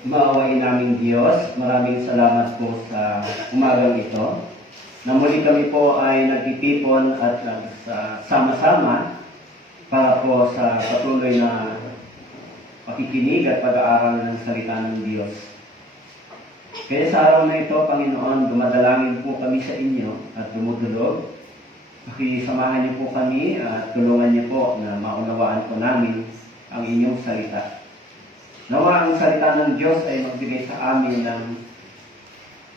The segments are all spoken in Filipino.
Maawain naming Diyos, maraming salamat po sa umagang ito, na muli kami po ay nagtitipon at sama-sama para po sa patuloy na pakikinig at pag-aaral ng salita ng Diyos. Kaya sa araw na ito, Panginoon, dumadalangin po kami sa inyo at dumudulog. Pakisamahan niyo po kami at tulungan niyo po na maunawaan po namin ang inyong salita. Nawa ang salita ng Diyos ay magbigay sa amin ng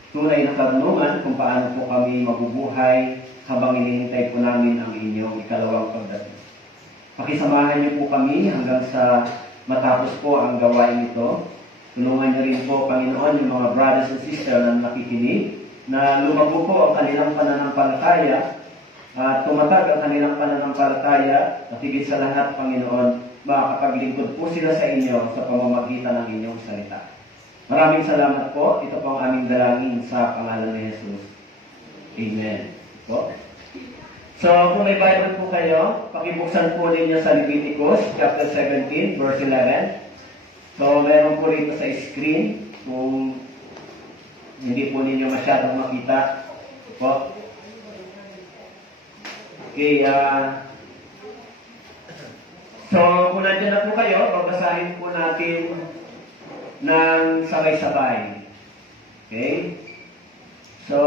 tunay na karunungan kung paano po kami mabubuhay habang hinihintay po namin ang inyong ikalawang pagdating. Pakisamahan niyo po kami hanggang sa matapos po ang gawain ito. Tulungan niyo rin po, Panginoon, yung mga brothers and sisters na nakikinig, na lumago po ang kanilang pananampalataya at tumatag ang kanilang pananampalataya at higit sa lahat, Panginoon, makakapaglingkod po sila sa inyo sa pamamagitan ng inyong salita. Maraming salamat po. Ito po ang aming dalangin sa pangalan ni Jesus. Amen. Po. So, kung may Bible po kayo, pakibuksan po ninyo sa Leviticus chapter 17, verse 11. So, meron po rito sa screen kung hindi po ninyo masyadong makita. Po. Okay, so, kung nandiyan na po kayo, babasahin po natin ng sabay-sabay. Okay? So,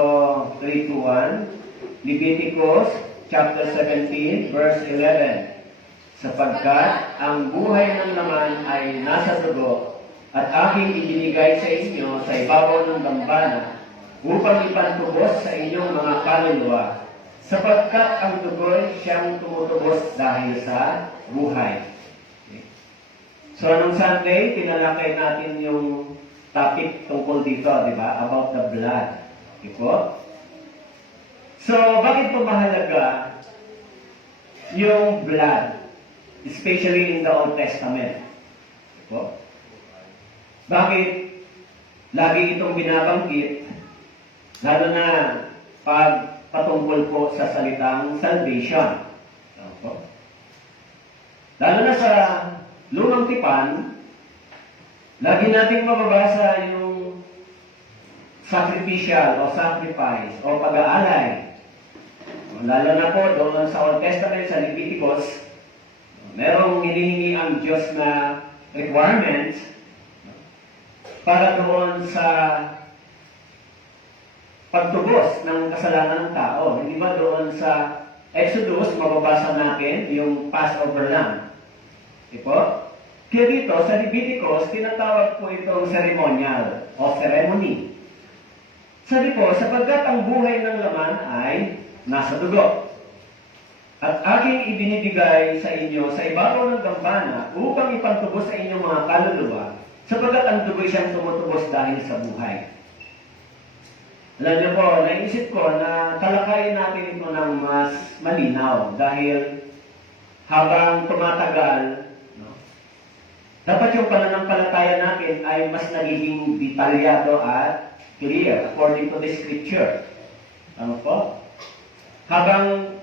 3, 2, 1. Leviticus chapter 17, verse 11. Sapagkat ang buhay ng laman ay nasa dugo at aking ibinigay sa inyo sa ibabaw ng dambana upang ipantubos sa inyong mga kaluluwa. Sapagkat ang dugo'y siyang tumutubos dahil sa buhay. Okay. So, nung Sunday, tinalakay natin yung topic tungkol dito, di ba? About the blood. Okay po? So, bakit po mahalaga yung blood? Especially in the Old Testament. Okay po? Bakit lagi itong binabanggit? Lalo na pag patungkol po sa salitang salvation. Okay. Lalo na sa Lumang Tipan, lagi nating mababasa yung sacrificial o sacrifice o pag-aalay. Lalo na po doon sa Old Testament, sa Leviticus, merong hinihingi ang Diyos na requirements para doon sa pagtubos ng kasalanan ng tao. Hindi ba doon sa Exodus, mababasa natin yung Passover Lamb. Diba? Kaya dito, sa Leviticus, tinatawag po itong ceremonial o ceremony. Sabi po, sapagkat ang buhay ng laman ay nasa dugo. At aking ibinibigay sa inyo sa ibabaw ng dambana upang ipantubos sa inyong mga kaluluwa, sapagkat ang dugo'y siyang tumutubos dahil sa buhay. Alam niyo po, naisip ko na talakayin natin ito ng mas malinaw dahil habang tumatagal, dapat yung pananampalataya natin ay mas nagiging detalyado at clear according to the Scripture. Ano po? Habang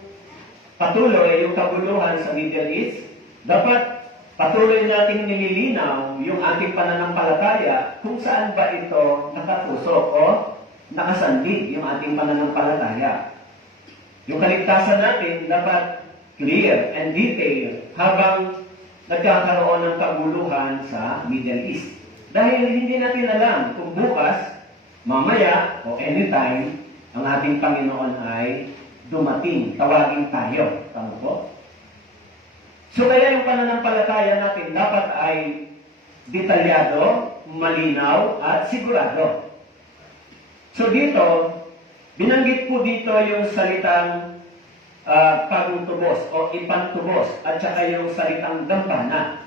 patuloy yung kabuluhan sa Middle East, dapat patuloy natin nililinaw yung ating pananampalataya kung saan ba ito nakatusok o nakasandig yung ating pananampalataya. Yung kaligtasan natin dapat clear and detailed habang nagkakaroon ng kaguluhan sa Middle East. Dahil hindi natin alam kung bukas, mamaya, o anytime, ang ating Panginoon ay dumating, tawagin tayo. Tama po? So kaya yung pananampalataya natin dapat ay detalyado, malinaw, at sigurado. So dito, binanggit po dito yung salitang pagtubos o ipantubos at saka yung salitang dambana.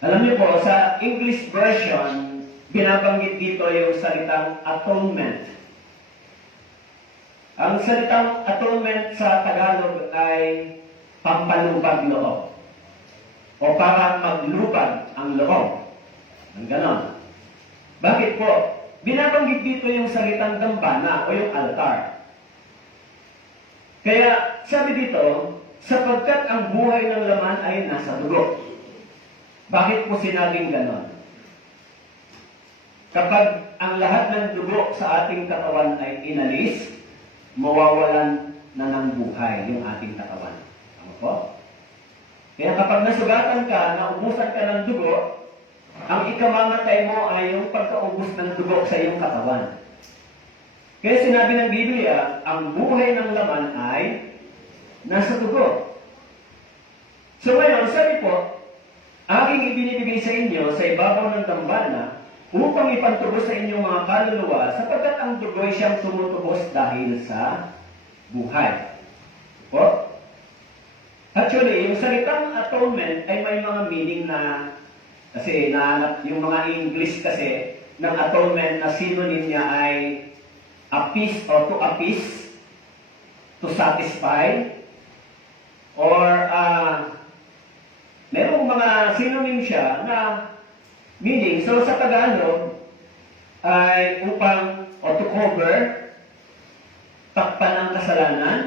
Alam niyo po, sa English version, binabanggit dito yung salitang atonement. Ang salitang atonement sa Tagalog ay pampalubag loob o parang maglubag ang loob. Ang ganon. Bakit po? Binabanggit dito yung salitang dambana o yung altar. Kaya sabi dito, sapagkat ang buhay ng laman ay nasa dugo. Bakit po sinabing ganon? Kapag ang lahat ng dugo sa ating katawan ay inalis, mawawalan na ng buhay yung ating katawan. Tama po? Kaya kapag nasugatan ka, naubusan ka ng dugo, ang ikamamatay mo ay yung pagkaubos ng dugo sa iyong katawan. Kaya sinabi ng Biblia, ang buhay ng laman ay nasa dugo. So ngayon, sabi po, aking ibinibigay sa inyo sa ibabaw ng dambana upang ipantubos sa inyong mga kaluluwa sapagkat ang dugo ay siyang tumutubos dahil sa buhay. Po? Actually, yung salitang atonement ay may mga meaning na kasi yung mga English kasi ng atonement na synonym niya ay appease or to appease, to satisfy, or merong mga synonym siya na meaning. So sa Tagalog ay upang o to cover, takpan ang kasalanan,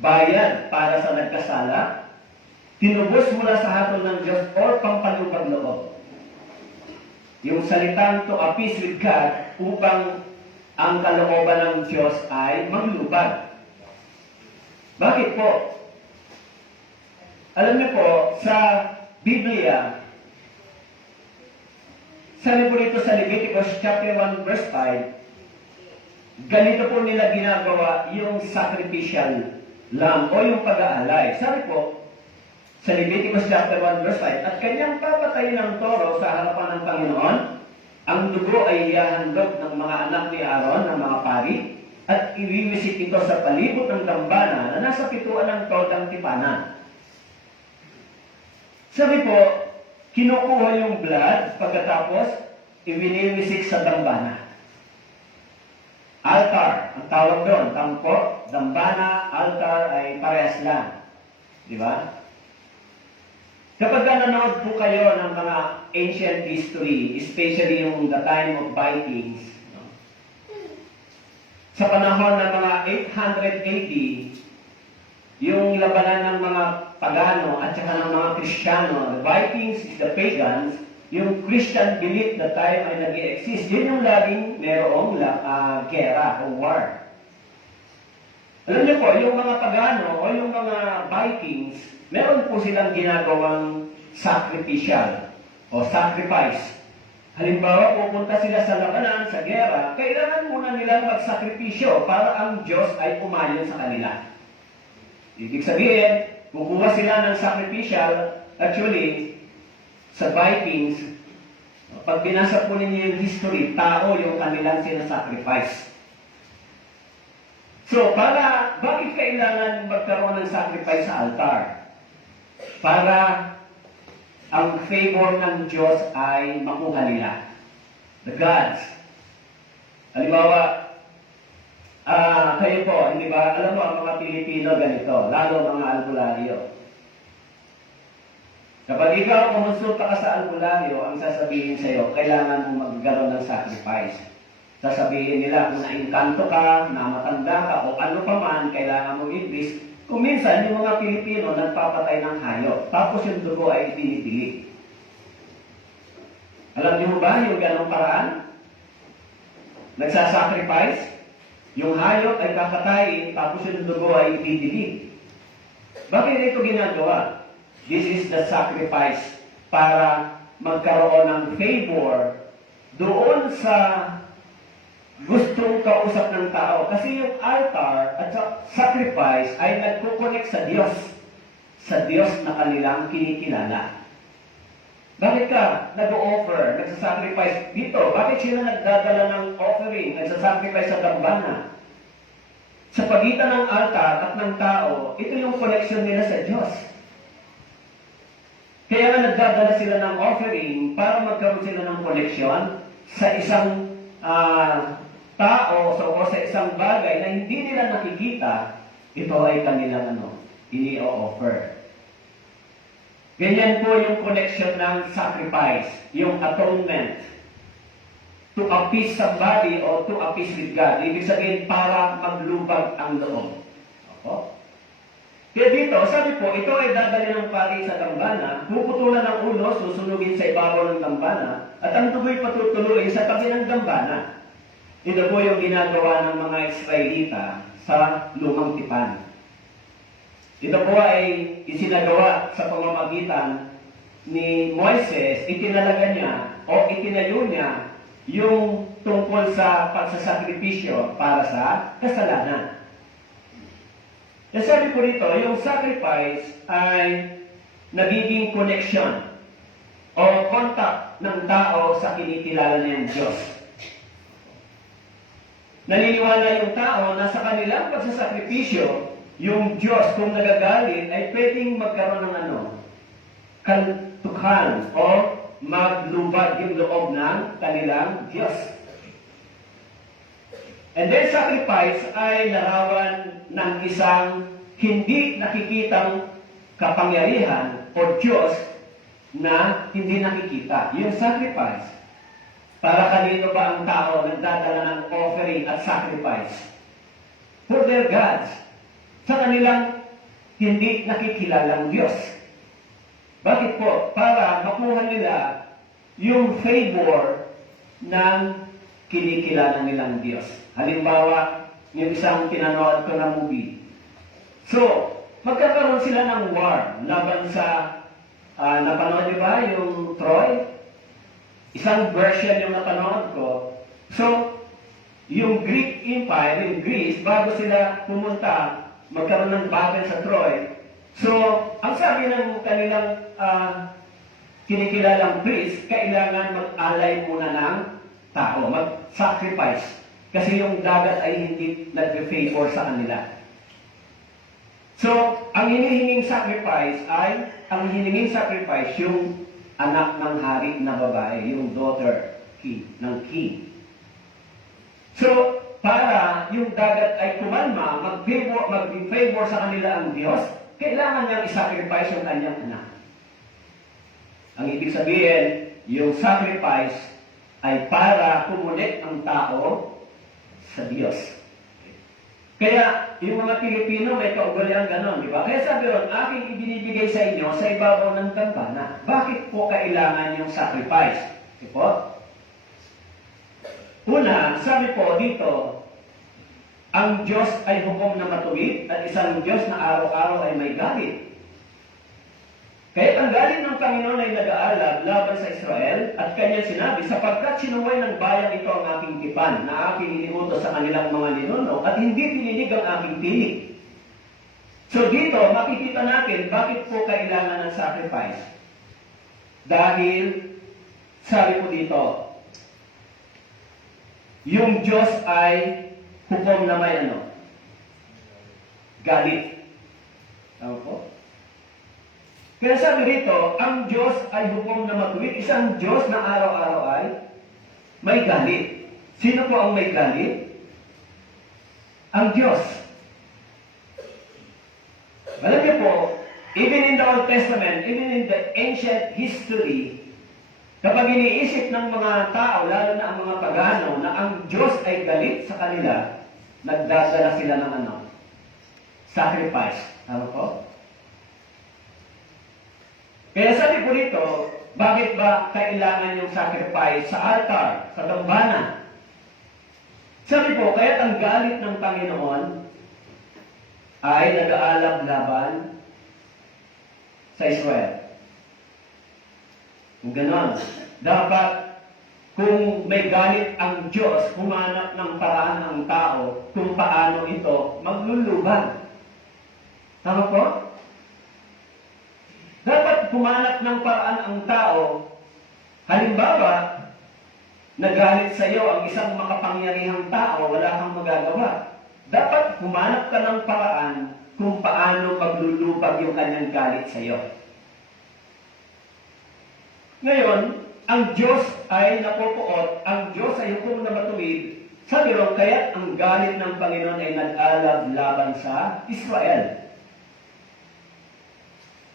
bayad para sa nagkasala, tinubos mula sa hatol ng Diyos or pampalubag loob. Yung salitang to appease with God upang ang kalooban ng Diyos ay maglubag. Bakit po? Alam niyo po, sa Biblia, sabi po dito sa Leviticus chapter 1 verse 5, ganito po nila ginagawa yung sacrificial lamb o yung pag-aalay. Sabi po, sa Leviticus chapter 1 verse 5, at kanyang papatayin ng toro sa harapan ng Panginoon, ang dugo ay ihahandog ng mga anak ni Aaron, ng mga pari, at iwiwisik ito sa palibot ng dambana na nasa pituan ng todang tipanan. Sabi po, kinukuha yung blood, pagkatapos, iwiniwisik sa dambana. Altar, ang tawag doon, tampo, dambana, altar ay parehas lang. Di ba? Kapag nanonood po kayo ng mga ancient history, especially yung the time of Vikings, sa panahon ng mga 800 AD, yung labanan ng mga Pagano at saka ng mga Kristiyano, the Vikings is the pagans, yung Christian belief na time ay nag-i-exist, yun yung laging merong gera o war. Alam niyo po, yung mga Pagano o yung mga Vikings, meron po silang ginagawang sacrificial o sacrifice. Halimbawa, pupunta sila sa labanan, sa gera, kailangan muna nilang magsakripisyo para ang Diyos ay umayon sa kanila. Ibig sabihin, kukuha sila ng sacrificial. Actually, sa Vikings, pag binasa po ninyo yung history, tao yung kanilang sinasacrifice. So, bakit kailangan magkaroon ng sacrifice sa altar? Para ang favor ng Diyos ay makuha nila. The gods. Halimbawa, kayo po, hindi ba, alam mo ang mga Pilipino ganito, lalo mga albularyo. Kapag ikaw kumonsulta ka sa albularyo, ang sasabihin sa iyo, kailangan mong magkaroon ng sacrifice. Sasabihin nila kung nainkanto ka, namatanda ka, o ano pa man, kailangan mong iblis. Kung minsan, yung mga Pilipino nagpapatay ng hayop, tapos yung dugo ay pinipili. Alam niyo ba yung ganong paraan? Nagsasacrifice, yung hayop ay kakatayin, tapos yung dugo ay ipinipili. Bakit ito ginagawa? This is the sacrifice para magkaroon ng favor doon sa gustong kausap ng tao. Kasi yung altar at sacrifice ay nagkukonek sa Diyos. Sa Diyos na kanilang kinikilala. Bakit ka nag-o-offer, nagsasacrifice dito? Bakit sila nagdadala ng offering, nagsasacrifice sa dambana? Sa pagitan ng altar at ng tao, ito yung connection nila sa Diyos. Kaya nga nagdadala sila ng offering para magkaroon sila ng connection sa isang tao o sa isang bagay na hindi nila nakikita, ito ay kanilang ini-offer. Ganyan po yung connection ng sacrifice, yung atonement. To appease somebody or to appease with God. Ibig sabihin para maglubag ang loob. Opo? Kaya dito, sabi po, ito ay dadali ng pari sa dambana, puputulan ng ulo, susunugin sa ibabaw ng dambana, at ang dugo'y patutuloy sa tabi ng dambana. Ito po yung ginagawa ng mga Israelita sa lumang tipan. Ito po ay isinagawa sa pamamagitan ni Moises, itinalaga niya o itinayo niya yung tungkol sa pagsasakripisyo para sa kasalanan. E sabi po rito, yung sacrifice ay nagiging connection o contact ng tao sa kinikilala niyang Diyos. Naniniwala yung tao na sa kanilang pagsasakripisyo, yung Diyos kung nagagalit ay pwedeng magkaroon ng kantukan o maglubad yung loob ng kanilang Diyos. And then sacrifice ay larawan ng isang hindi nakikitang kapangyarihan o Diyos na hindi nakikita. Yung sacrifice, para kanino ba ang tao nagdadala ng offering at sacrifice? For their gods. Sa kanilang hindi nakikilalang Diyos. Bakit po? Para makuha nila yung favor ng kinikilala nilang Diyos. Halimbawa, yung isang pinanood ko na movie. So, magkakaroon sila ng war laban sa, napanood niyo ba yung Troy? Isang version yung napanood ko. So, yung Greek Empire, yung Greece, bago sila pumunta, magkaroon ng battle sa Troy. So, ang sabi ng kanilang kinikilalang priest, kailangan mag-alay muna ng tao, mag-sacrifice. Kasi yung dagat ay hindi nag-favor sa kanila. So, ang hinihinging sacrifice ay, yung anak ng hari na babae, yung daughter ng king. So, para yung dagat ay kumalma, mag-favor sa kanila ang Diyos, kailangan niyang isacrifice yung kanyang anak. Ang ibig sabihin, yung sacrifice ay para kumulit ang tao sa Diyos. Kaya, yung mga Pilipino may kaugalian ganon, di ba? Kaya sabi ron, aking ibinibigay sa inyo sa ibabaw ng dambana. Bakit po kailangan yung sacrifice? Di po? Una, sabi po dito, ang Diyos ay hukom na matuwid at isang Diyos na araw-araw ay may galit. Kaya ang galit ng Panginoon ay nag-aalab laban sa Israel at kanya sinabi, sapagkat sinuway ng bayang ito ang aking tipan na aking iniutos sa kanilang mga ninuno at hindi pininig ang aking tinig. So dito, makikita natin bakit po kailangan ng sacrifice. Dahil, sabi po dito, yung Diyos ay hukom na may galit. Tama po? Kaya sabi rito, ang Diyos ay hukom na matuwid, isang Diyos na araw-araw ay may galit. Sino po ang may galit? Ang Diyos. Alam niyo po, even in the Old Testament, even in the ancient history, kapag iniisip ng mga tao, lalo na ang mga pagano, na ang Diyos ay galit sa kanila, nagdadala sila ng sacrifice. Tama po? Kaya sabi ko rito, bakit ba kailangan yung sacrifice sa altar, sa dambana? Sabi po, kaya ang galit ng Panginoon ay nag-aalab laban sa Israel. Kung ganon, dapat kung may galit ang Diyos, humanap ng paraan ang tao kung paano ito magluluban. Tama po? Dapat humanap ng paraan ang tao. Halimbawa, nagalit sa iyo ang isang makapangyarihang tao, wala kang magagawa. Dapat humanap ka ng paraan kung paano maglulupag yung kanyang galit sa iyo. Ngayon, ang Diyos ay napupuot, ang Diyos ay hukom na matuwid. Sabi ron, kaya ang galit ng Panginoon ay nag-alab laban sa Israel.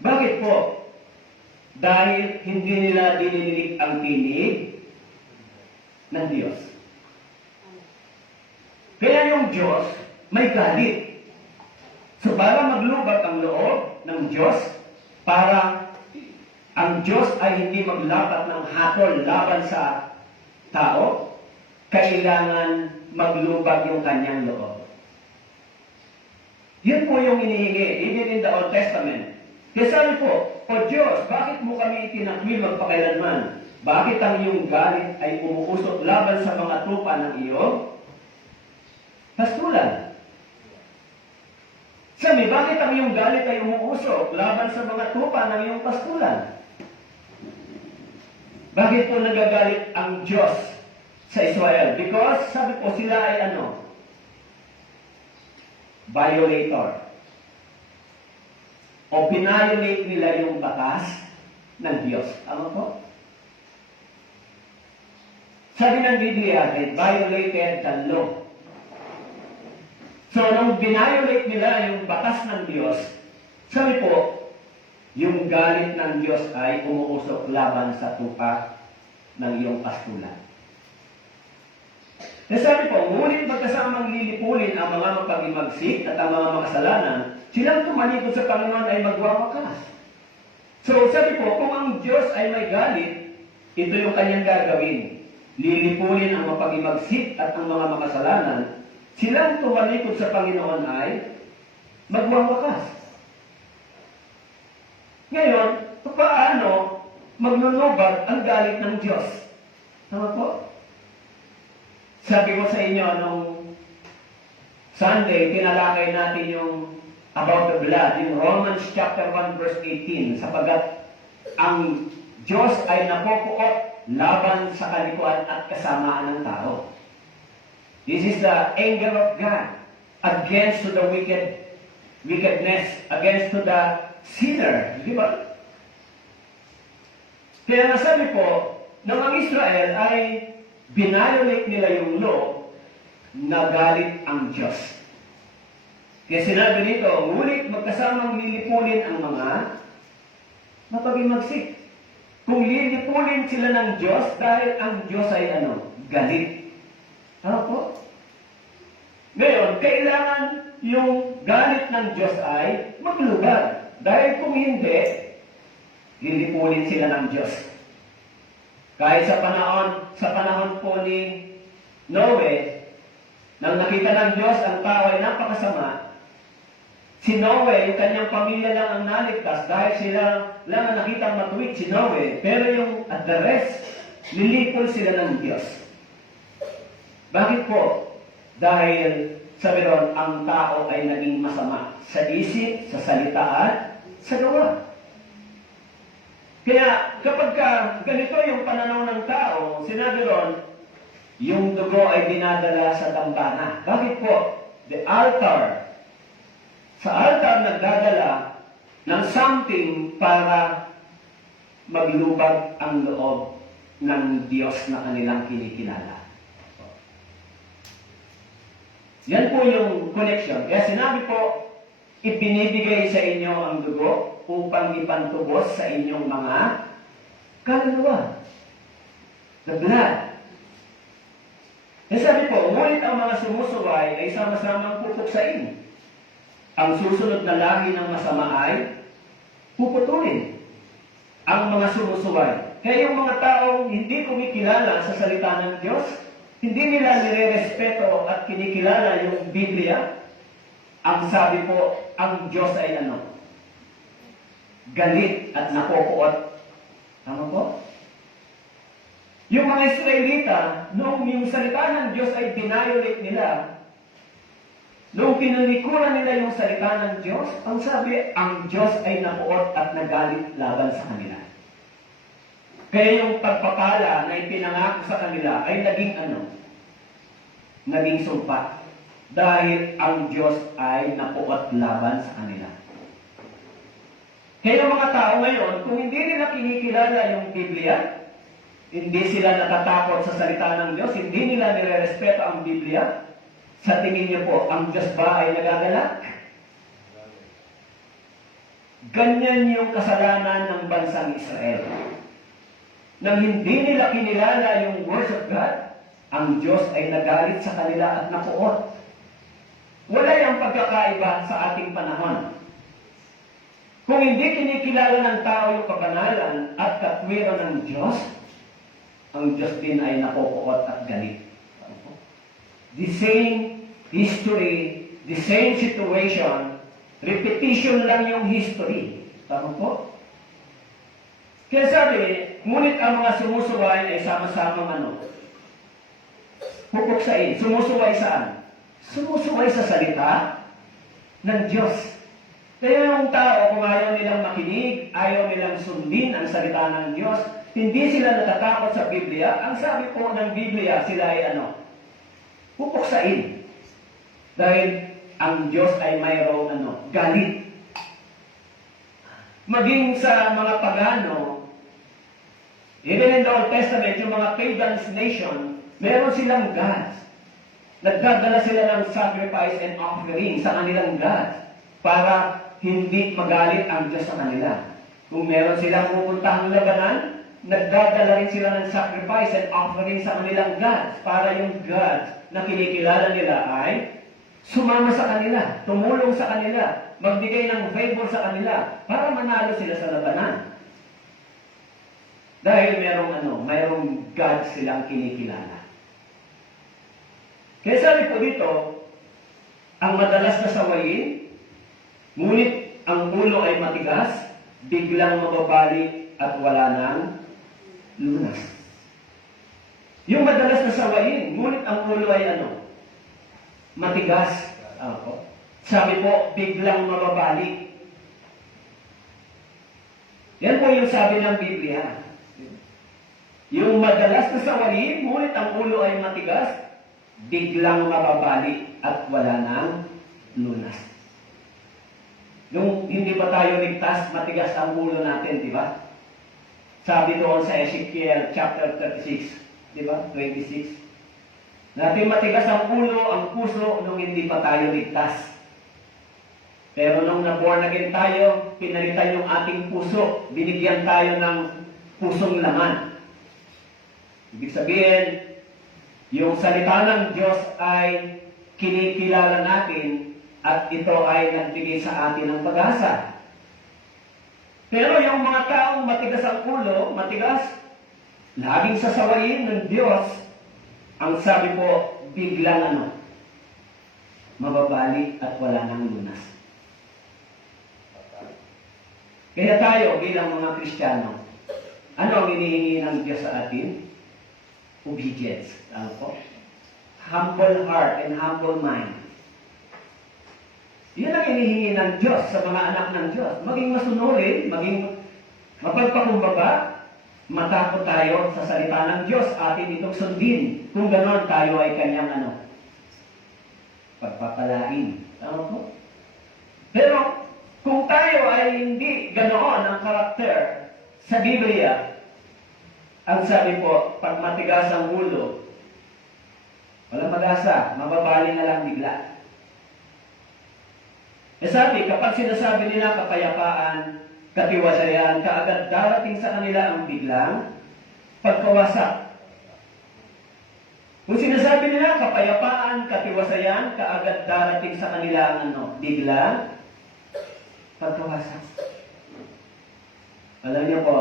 Bakit po? Dahil hindi nila dininig ang tinig ng Diyos. Kaya yung Diyos may galit. So para maglubag ang loob ng Diyos, para ang Diyos ay hindi maglapat ng hatol laban sa tao, kailangan maglubag yung kanyang loob. Yun po yung inihingi, even in the Old Testament. Kaya sabi po, O Diyos, bakit mo kami itinakwil magpakailanman? Bakit ang iyong galit ay umuusok laban sa mga tupa ng iyong pastulan? Sabi, bakit ang iyong galit ay umuusok laban sa mga tupa ng iyong pastulan? Bakit po nagagalit ang Diyos sa Israel? Because, sabi po, sila ay violator. O binayolate nila yung batas ng Diyos. Tama po? Sabi ng Biblia, they violated the law. So, nung binayolate nila yung batas ng Diyos, sabi po, yung galit ng Diyos ay umuusok laban sa tupa ng iyong pastulan. Kaya sabi po, ngunit magkasamang lilipulin ang mga mapag-imagsik at ang mga makasalanan, silang tumalikod sa Panginoon ay magwawakas. So, sabi po, kung ang Diyos ay may galit, ito yung kanyang gagawin. Lilipulin ang mapag-imagsik at ang mga makasalanan, silang tumalikod sa Panginoon ay magwawakas. Ngayon, paano maglulubag ang galit ng Diyos? Tama po? Sabi ko sa inyo, nung Sunday, tinalakay natin yung about the blood, in Romans chapter 1 verse 18, sapagat ang Diyos ay napopuot laban sa kalikuan at kasamaan ng tao. This is the anger of God against to the wickedness, against to the sinner. Di ba? Kaya nasabi po, nang ang Israel ay binayolate nila yung law, nagalit ang Diyos. Kaya sinabi nito, ngunit magkasamang lilipulin ang mga mapag-imagsik. Kung lilipulin sila ng Diyos, dahil ang Diyos ay galit. Ano po? Ngayon, kailangan yung galit ng Diyos ay maglubag. Dahil kung hindi, lilipulin sila ng Diyos. Kahit sa panahon po ni Noe, nang nakita ng Diyos ang tao ay napakasama, si Noe, yung kanyang pamilya lang ang naligtas dahil sila lang ang nakitang matuwid si Noe. Pero yung at the rest, lilipol sila ng Diyos. Bakit po? Dahil, sabi ron, ang tao ay naging masama sa isip, sa salita at sa gawa. Kaya kapag ganito yung pananaw ng tao, sinabi ron, yung dugo ay dinadala sa dambana. Bakit po? The altar. Sa altar nagdadala ng something para maglubag ang loob ng Diyos na kanilang kinikilala. Yan po yung connection. Kaya sinabi po, ipinibigay sa inyo ang dugo upang ipantubos sa inyong mga kaluluwa. The blood. Kaya sabi po, ngunit ang mga sumusuway ay sama-samang pupuksain. Ang susunod na lahi ng masama ay puputulin. Ang mga sumusuway. Kaya yung mga taong hindi kumikilala sa salita ng Diyos, hindi nila nire-respeto at kinikilala yung Biblia, ang sabi po, ang Diyos ay galit at napopuot. Tama po? Yung mga Israelita, noong yung salita ng Diyos ay binayolate nila, noong pinalikuran nila yung salita ng Diyos, ang sabi, ang Diyos ay napuot at nagalit laban sa kanila. Kaya yung pagpapala na ipinangako sa kanila ay naging naging sumpa. Dahil ang Diyos ay napuot laban sa kanila. Kaya yung mga tao ngayon, kung hindi nila kinikilala yung Biblia, hindi sila natatakot sa salita ng Diyos, hindi nila nire-respeto ang Biblia, sa tingin niyo po, ang Diyos ba ay nagagalak? Ganyan yung kasalanan ng bansang Israel. Nang hindi nila kinilala yung words of God, ang Diyos ay nagalit sa kanila at napuot. Wala yung pagkakaiba sa ating panahon. Kung hindi kinikilala ng tao yung kabanalan at katwiran ng Diyos, ang Diyos din ay napopoot at galit. The same history, the same situation, repetition lang yung history. Tama po? Kaya sabi, ngunit ang mga sumusuway ay sama-samang pupuksain. Sumusuway saan? Sumusuway sa salita ng Diyos. Kaya yung tao, kung ayaw nilang makinig, ayaw nilang sundin ang salita ng Diyos, hindi sila natatakot sa Biblia. Ang sabi po ng Biblia, sila ay pupuksain. Dahil ang Diyos ay mayroong galit. Maging sa mga pagano, even in the Old Testament, yung mga pagan nation, meron silang gods. Nagdadala sila ng sacrifice and offering sa kanilang gods para hindi magalit ang Diyos sa kanila. Kung meron silang pupuntahang labanan, nagdadala rin sila ng sacrifice and offering sa kanilang gods para yung gods na kinikilala nila ay sumama sa kanila, tumulong sa kanila, magbigay ng favor sa kanila para manalo sila sa labanan. Dahil mayroong gods silang kinikilala. Kaya sabi po dito, ang madalas na sawayin, ngunit ang ulo ay matigas, biglang mababali at wala nang lunas. Yung madalas na sawayin, ngunit ang ulo ay matigas. Sabi po, biglang mababali. Yan po yung sabi ng Biblia. Yung madalas na sawayin, ngunit ang ulo ay matigas, biglang mababali at wala nang lunas. Nung hindi pa tayo ligtas, matigas ang ulo natin, di ba? Sabi doon sa Ezekiel chapter 36, di ba? 26. Natin matigas ang ulo, ang puso, nung hindi pa tayo ligtas. Pero nung na-born again tayo, pinalitan yung ating puso. Binigyan tayo ng pusong laman. Ibig sabihin, yung salita ng Diyos ay kinikilala natin at ito ay nagbigay sa atin ng pag-asa. Pero yung mga taong matigas ang ulo, matigas, laging sasawayin ng Diyos, ang sabi po, biglang mababali at wala nang lunas. Kaya tayo bilang mga Kristiyano, ano ang hinihingi ng Diyos sa atin? Obedience. Ano po? Humble heart and humble mind. Yan ang hinihingi ng Diyos sa mga anak ng Diyos. Maging masunurin, maging mapagpakumbaba, matakot tayo sa salita ng Diyos, atin itong sundin. Kung ganon, tayo ay kanyang pagpapalain. Ano po? Pero, kung tayo ay hindi ganoon ang karakter sa Biblia, ang sabi po, pag matigas ang ulo, walang pag-asa, mababali na lang bigla. Sabi, kapag sinasabi nila kapayapaan, katiwasayan, kaagad darating sa kanila ang biglang pagkawasak. Kung sinasabi nila kapayapaan, katiwasayan, kaagad darating sa kanila ang biglang pagkawasak. Alam niyo po,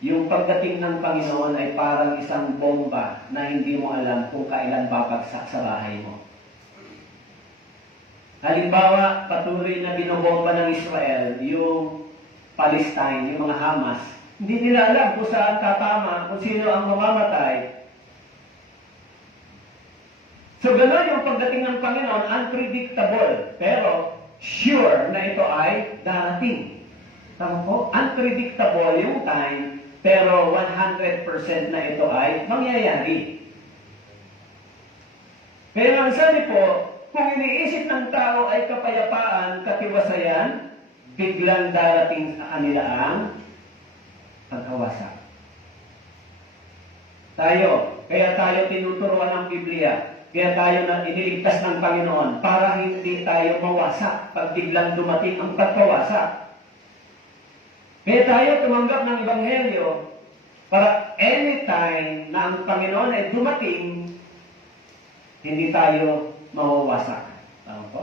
yung pagdating ng Panginoon ay parang isang bomba na hindi mo alam kung kailan babagsak sa bahay mo. Halimbawa, patuloy na binobomba ng Israel yung Palestine, yung mga Hamas. Hindi nila alam kung saan tatama, kung sino ang mamamatay. So, gano'n yung pagdating ng Panginoon, unpredictable. Pero, sure na ito ay darating. Tama po? Unpredictable yung time, pero 100% na ito ay mangyayari. Kaya ang sabi po, kung iniisip ng tao ay kapayapaan, katiwasayan, biglang darating sa kanila ang pagkawasak. Kaya tayo tinuturuan ng Biblia, kaya tayo na iniligtas ng Panginoon para hindi tayo mawasak pag biglang dumating ang pagkawasak. Kaya tayo tumanggap ng Ebanghelyo para anytime na ang Panginoon ay dumating, hindi tayo mawawasak. Tama po?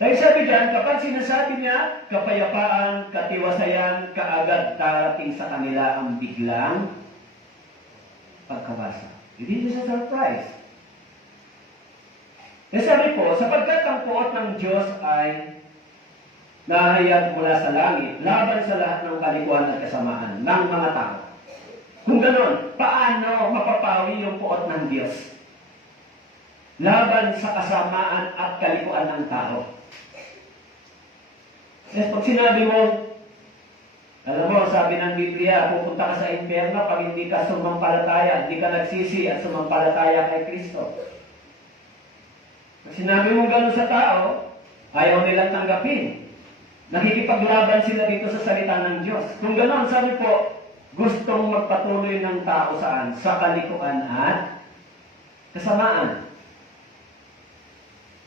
Dahil sabi dyan, kapag sinasabi niya, kapayapaan, katiwasayan, kaagad darating sa kanila ang biglang pagkawasa. Hindi siya surprise. Kaya sabi po, sapagkat ang puot ng Diyos ay nahayag mula sa langit, laban sa lahat ng kalikuan at kasamaan ng mga tao. Kung ganon, paano mapapawi yung puot ng Diyos? Laban sa kasamaan at kalikuan ng tao. Yes, pag sinabi mo, alam mo, sabi ng Biblia, pupunta ka sa impyerno pag hindi ka sumampalataya, hindi ka nagsisi at sumampalataya kay Kristo. Pag sinabi mo gano'n sa tao, ayaw nilang tanggapin. Nakikipaglaban sila dito sa salita ng Diyos. Kung gano'n, sabi po, gustong magpatuloy ng tao saan? Sa kalikuan at kasamaan.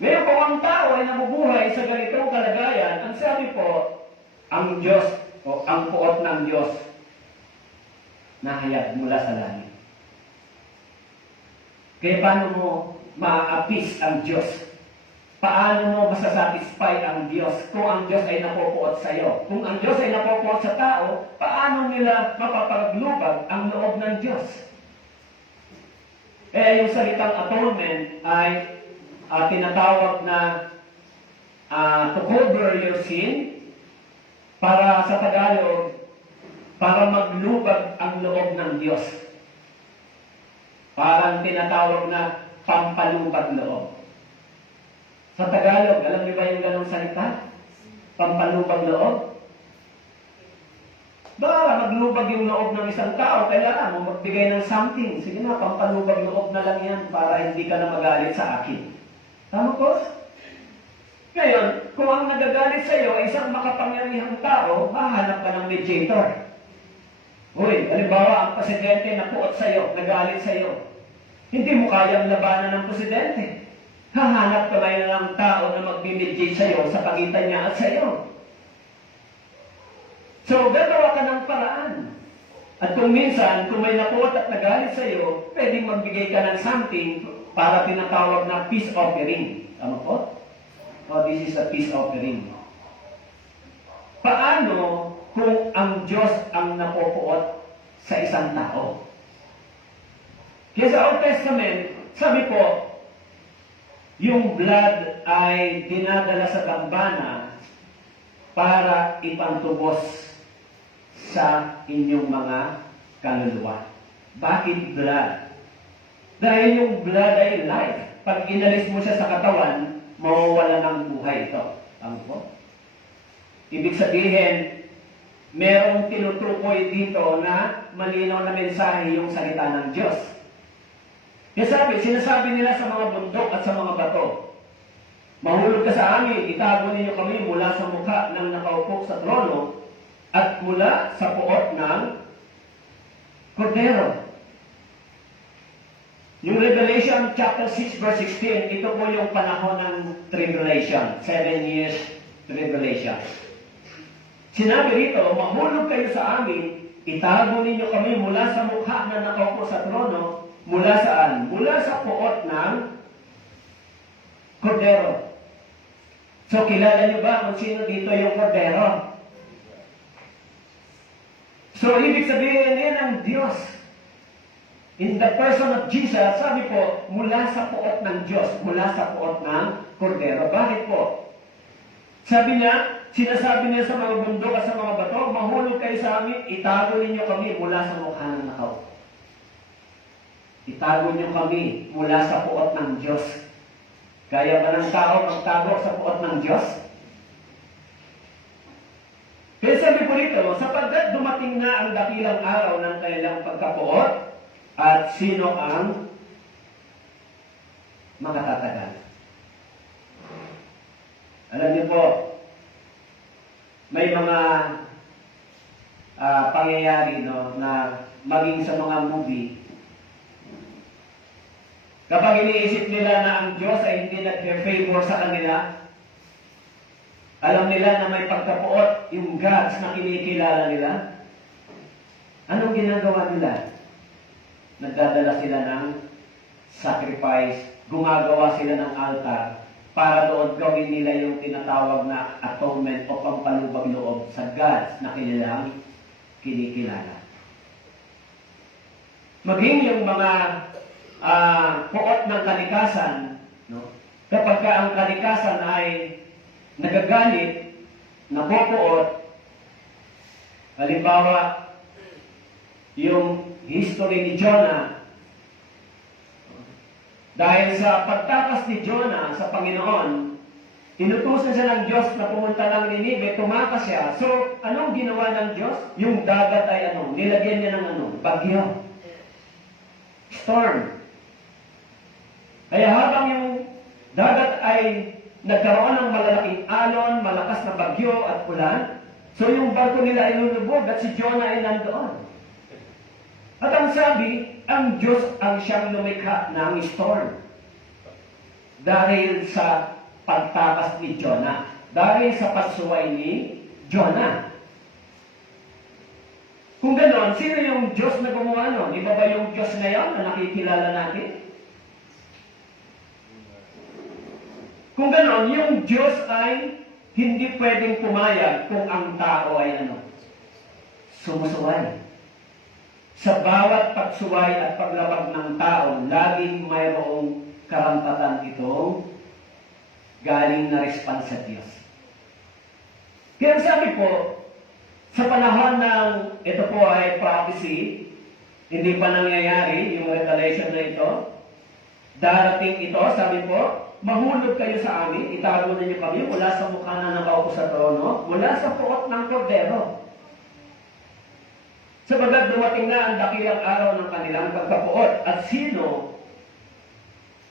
Ngayon kung ang tao ay nabubuhay sa ganitong kalagayan, ang sabi po, ang Diyos o ang puot ng Diyos nahayag mula sa langit. Kaya paano mo maaapis ang Diyos? Paano mo masasatisfy ang Diyos kung ang Diyos ay napupuot sa iyo? Kung ang Diyos ay napupuot sa tao, paano nila mapapaglubag ang loob ng Diyos? Yung salitang atonement ay tinatawag na to cover your sin, para sa Tagalog, para maglubag ang loob ng Diyos. Parang tinatawag na pampalubag loob. Sa Tagalog, alam niyo ba yung ganong salita? Pampalubag loob? Para maglubag yung loob ng isang tao, kailangan mo magbigay ng something. Sige na, pampalubag loob na lang yan para hindi ka na magalit sa akin. Tama po? Ngayon, kung ang nagagalit sa iyo ay isang makapangyarihang tao, hahanap ka ng mediator. Uy, halimbawa, ang presidente na puot sa iyo, nagalit sa iyo. Hindi mo kayang labanan ng presidente. Hahanap ka ngayon ng tao na mag-mediate sa iyo sa pagitan niya at sa iyo. So, gagawa ka ng paraan. At kung minsan, kung may napuot at nagalit sa iyo, pwedeng magbigay ka ng something para tinatawag na peace offering. Tama po? This is a peace offering. Paano kung ang Diyos ang napupuot sa isang tao? Kaya sa Old Testament, sabi po, yung blood ay dinadala sa dambana para ipantubos sa inyong mga kaluluwa. Bakit blood? Dahil yung blood ay life. Pag inalis mo siya sa katawan, mawawala ng buhay ito. Tama po? Ibig sabihin, merong tinutukoy dito na malinaw na mensahe yung salita ng Diyos. Kaya sinasabi nila sa mga bundok at sa mga bato, mahulog ka sa amin, itago ninyo kami mula sa mukha ng nakaupo sa trono at mula sa puot ng kordero. Yung Revelation chapter 6 verse 16, ito po yung panahon ng tribulation, 7 years tribulation. Sinabi rito, mahulog kayo sa amin, itago ninyo kami mula sa mukha na nakaupo sa trono, mula saan? Mula sa puot ng kordero. So, kilala niyo ba kung sino dito yung kordero? So, ibig sabihin yan ang Diyos. In the person of Jesus, sabi po, mula sa puot ng Diyos, mula sa puot ng kordero. Bakit po? Sabi niya, sinasabi niya sa mga bundok at sa mga bato, mahulog kayo sa amin, itago ninyo kami mula sa mukha ng nakaupo. Itago niyo kami mula sa puot ng Diyos. Kaya ba ng tao magtago sa puot ng Diyos? Kaya sabi po rito, sapagkat dumating na ang dakilang araw ng kanilang pagkapuot, at sino ang makatatagal? Alam niyo po, may mga pangyayari na maging sa mga movie. Kapag iniisip nila na ang Diyos ay hindi nag-favor sa kanila, alam nila na may pagkapuot yung gods na kinikilala nila, anong ginagawa nila? Nagdadala sila ng sacrifice gumagawa sila ng altar para doon gawin nila yung tinatawag na atonement o pampalubag loob sa gods na kanilang kinikilala. Maging yung mga puot ng kalikasan, no? Kapag ka ang kalikasan ay nagagalit, napupuot, halimbawa, yung history ni Jonah, dahil sa pagtakas ni Jonah sa Panginoon, inutusan siya ng Diyos na pumunta ng Ninive, tumakas siya. So, anong ginawa ng Diyos? Yung dagat ay nilagyan niya ng bagyo. Storm. Kaya habang yung dagat ay nagkaroon ng malalaking alon, malakas na bagyo at ulan, so yung barko nila ay lulubog at si Jonah ay nandoon. At ang sabi, ang Diyos ang siyang lumikha ng storm. Dahil sa pagtakas ni Jonah. Dahil sa pagsuway ni Jonah. Kung gano'n, sino yung Diyos na gumawa nun? Iba ba yung Diyos ngayon na nakikilala natin? Kung gano'n, yung Diyos ay hindi pwedeng pumayag kung ang tao ay sumusuway. Sa bawat pagsuway at paglabag ng tao, laging mayroong karampatan itong galing na response sa Diyos. Kaya sabi po, sa panahon ng, ito po ay prophecy, hindi pa nangyayari yung revelation na ito, darating ito, sabi po, mahulog kayo sa amin, itago ninyo kami mula sa mukha na nakaupo sa trono, mula sa puot ng kordero. Sabagat dumating na ang dakilang araw ng kanilang pagkapuot, at sino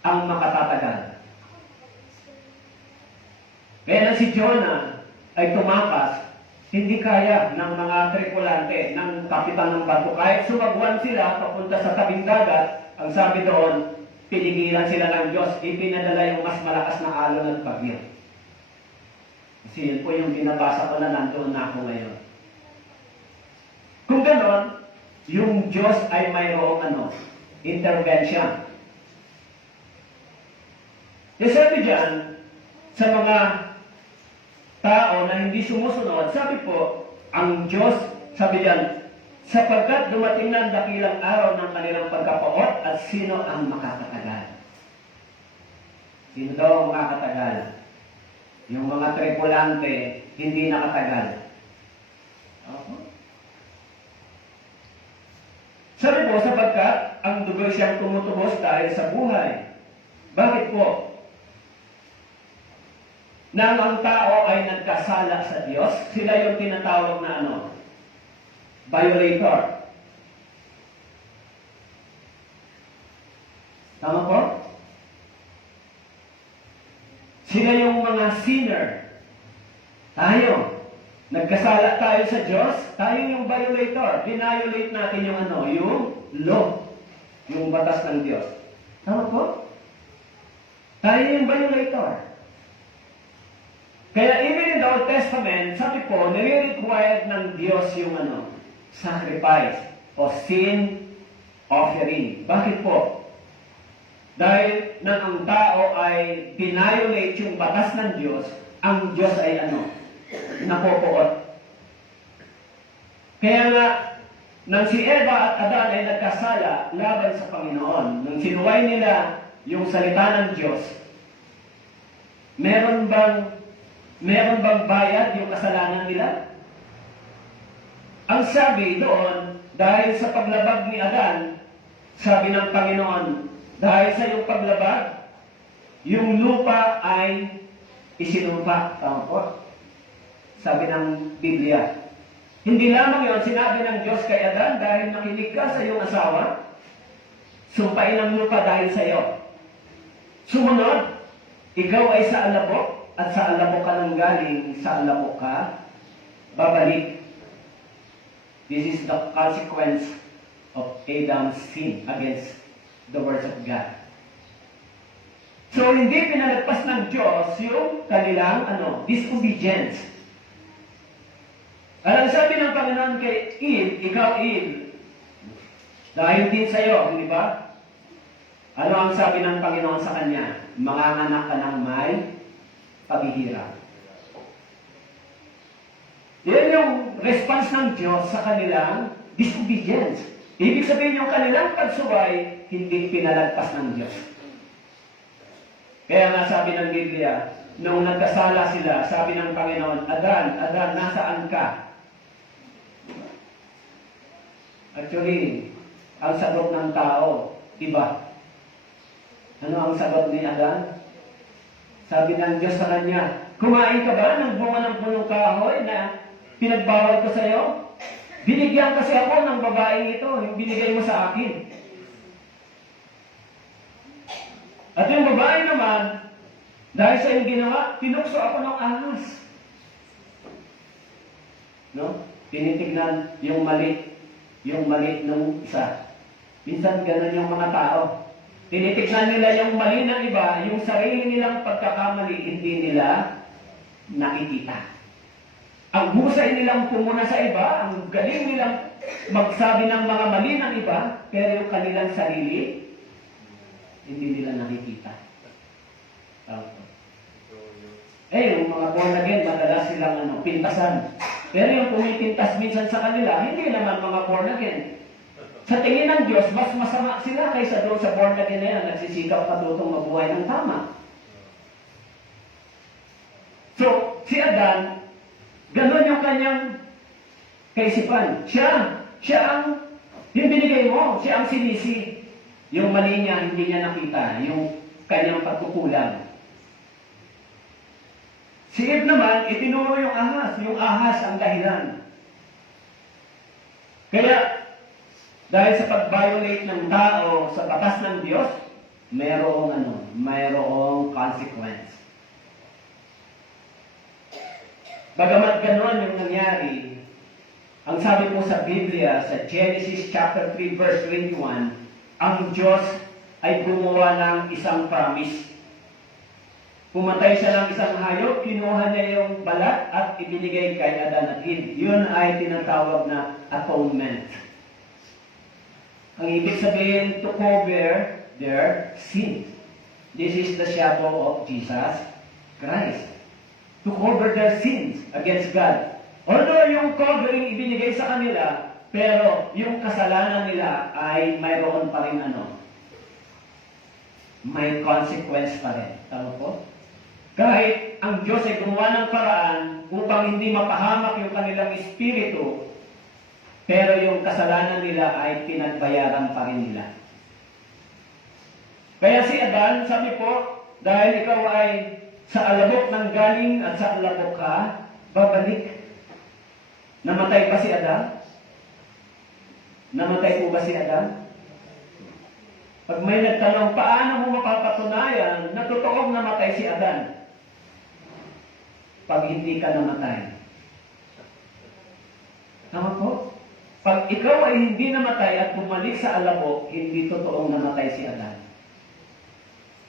ang makatatagal? Kaya na si Jonah ay tumakas, hindi kaya ng mga tripulante, ng kapitan ng barko. Kahit sumagwan sila papunta sa tabing dagat, ang sabi doon, pinigilan sila ng Diyos, ipinadala yung mas malakas na alon at bagyo. Kasi yun po yung binabasa ko na nandoon na ako ngayon. Kung gano'n, yung Diyos ay mayroong intervention. E sabi dyan, sa mga tao na hindi sumusunod, sabi po, ang Diyos, sabi dyan, sapagkat dumating na ang dakilang araw ng kanilang pagkapuot at sino ang makakatagal? Sino daw ang makakatagal? Yung mga tripulante, hindi nakatagal. Okay. Sabi po, sapagkat ang dugo siyang tumutubos dahil sa buhay. Bakit po? Nang ang tao ay nagkasala sa Diyos, sila yung tinatawag na violator. Tama po? Sila yung mga sinner. Tayo. Nagkasala tayo sa Diyos, tayo yung violator. Vinolate natin yung yung law, yung batas ng Diyos. Tama po? Tayo yung violator. Kaya even in the Old Testament, sabi po, nire-required ng Diyos yung sacrifice o sin offering. Bakit po? Dahil nang ang tao ay binayolate yung batas ng Diyos, ang Diyos ay napopoot. Kaya nga, nang si Eva at Adan ay nagkasala laban sa Panginoon, nang sinuway nila yung salita ng Diyos, meron bang bayad yung kasalanan nila? Ang sabi doon, dahil sa paglabag ni Adan, sabi ng Panginoon, dahil sa iyong paglabag, yung lupa ay isinumpa. Tama po? Sabi ng Biblia. Hindi lamang yon, sinabi ng Diyos kay Adan, dahil nakinig ka sa iyong asawa, sumpain ang lupa dahil sa iyo. Sumunod, ikaw ay sa alabok, at sa alabok ka nang galing, sa alabok ka babalik. This is the consequence of Adam's sin against the words of God. So, hindi pinalagpas ng Diyos yung kanilang disobedience. Alam, sabi ng Panginoon kay Eve, ikaw Eve, dahil din sa iyo, di ba? Ano ang sabi ng Panginoon sa kanya? Manganganak ka ng may paghihirap. Yan yung response ng Diyos sa kanilang disobedience. Ibig sabihin yung kanilang pagsuway, hindi pinalagpas ng Diyos. Kaya nga sabi ng Biblia, nung nagkasala sila, sabi ng Panginoon, Adan, Adan, nasaan ka? Actually, ang sagot ng tao, iba. Ano ang sagot ni Adan? Sabi ng Diyos sa kanya, kumain ka ba ng bunga ng punong kahoy na pinagbawal ko sa iyo? Binigyan kasi ako ng babaeng ito, yung binigay mo sa akin. At yung babae naman, dahil sa iyong ginawa, tinukso ako ng ahas. No? Tinitignan yung mali ng isa. Minsan ganun yung mga tao. Tinitignan nila yung mali ng iba, yung sarili nilang pagkakamali, hindi nila nakikita. Ang husay nilang pumuna sa iba, ang galing nilang magsabi ng mga mali ng iba, pero yung kanilang sarili, hindi nila nakikita. Yung mga born again, madalas silang pintasan. Pero yung pumipintas minsan sa kanila, hindi naman mga born again. Sa tingin ng Diyos, mas masama sila kaysa doon sa born again na yan, nagsisikap patutong mabuhay ng tama. So, si Adan, ganun yung kanyang kaisipan. Siya ang, yung binigay mo, siya ang sinisi. Yung mali niya, hindi niya nakita. Yung kanyang pagkukulang. Si Eve naman, itinuro yung ahas. Yung ahas ang dahilan. Kaya, dahil sa pag-violate ng tao sa batas ng Diyos, mayroong consequence. Bagamat ganoon yung nangyari, ang sabi po sa Biblia, sa Genesis chapter 3 verse 21, ang Diyos ay gumawa ng isang promise. Pumatay siya ng isang hayop, kinuha niya yung balat at ibinigay kay Adan at Eve. Yun ay tinatawag na atonement. Ang ibig sabihin, to cover their sins. This is the shadow of Jesus Christ. To cover their sins against God. Although yung covering ibinigay sa kanila, pero yung kasalanan nila ay mayroon pa rin may consequence pa rin. Tama po? Kahit ang Diyos ay gumawa ng paraan upang hindi mapahamak yung kanilang espiritu, pero yung kasalanan nila ay pinagbayaran pa rin nila. Kaya si Adan, sabi po, dahil ikaw ay sa alabok ng galing at sa alabok ka, babalik. Namatay pa si Adan? Namatay po ba si Adan? Pag may nagtanong, paano mo mapapatunayan na totoong namatay si Adan? Pag hindi ka namatay. Tama po? Pag ikaw ay hindi namatay at bumalik sa alabok, hindi totoong namatay si Adan.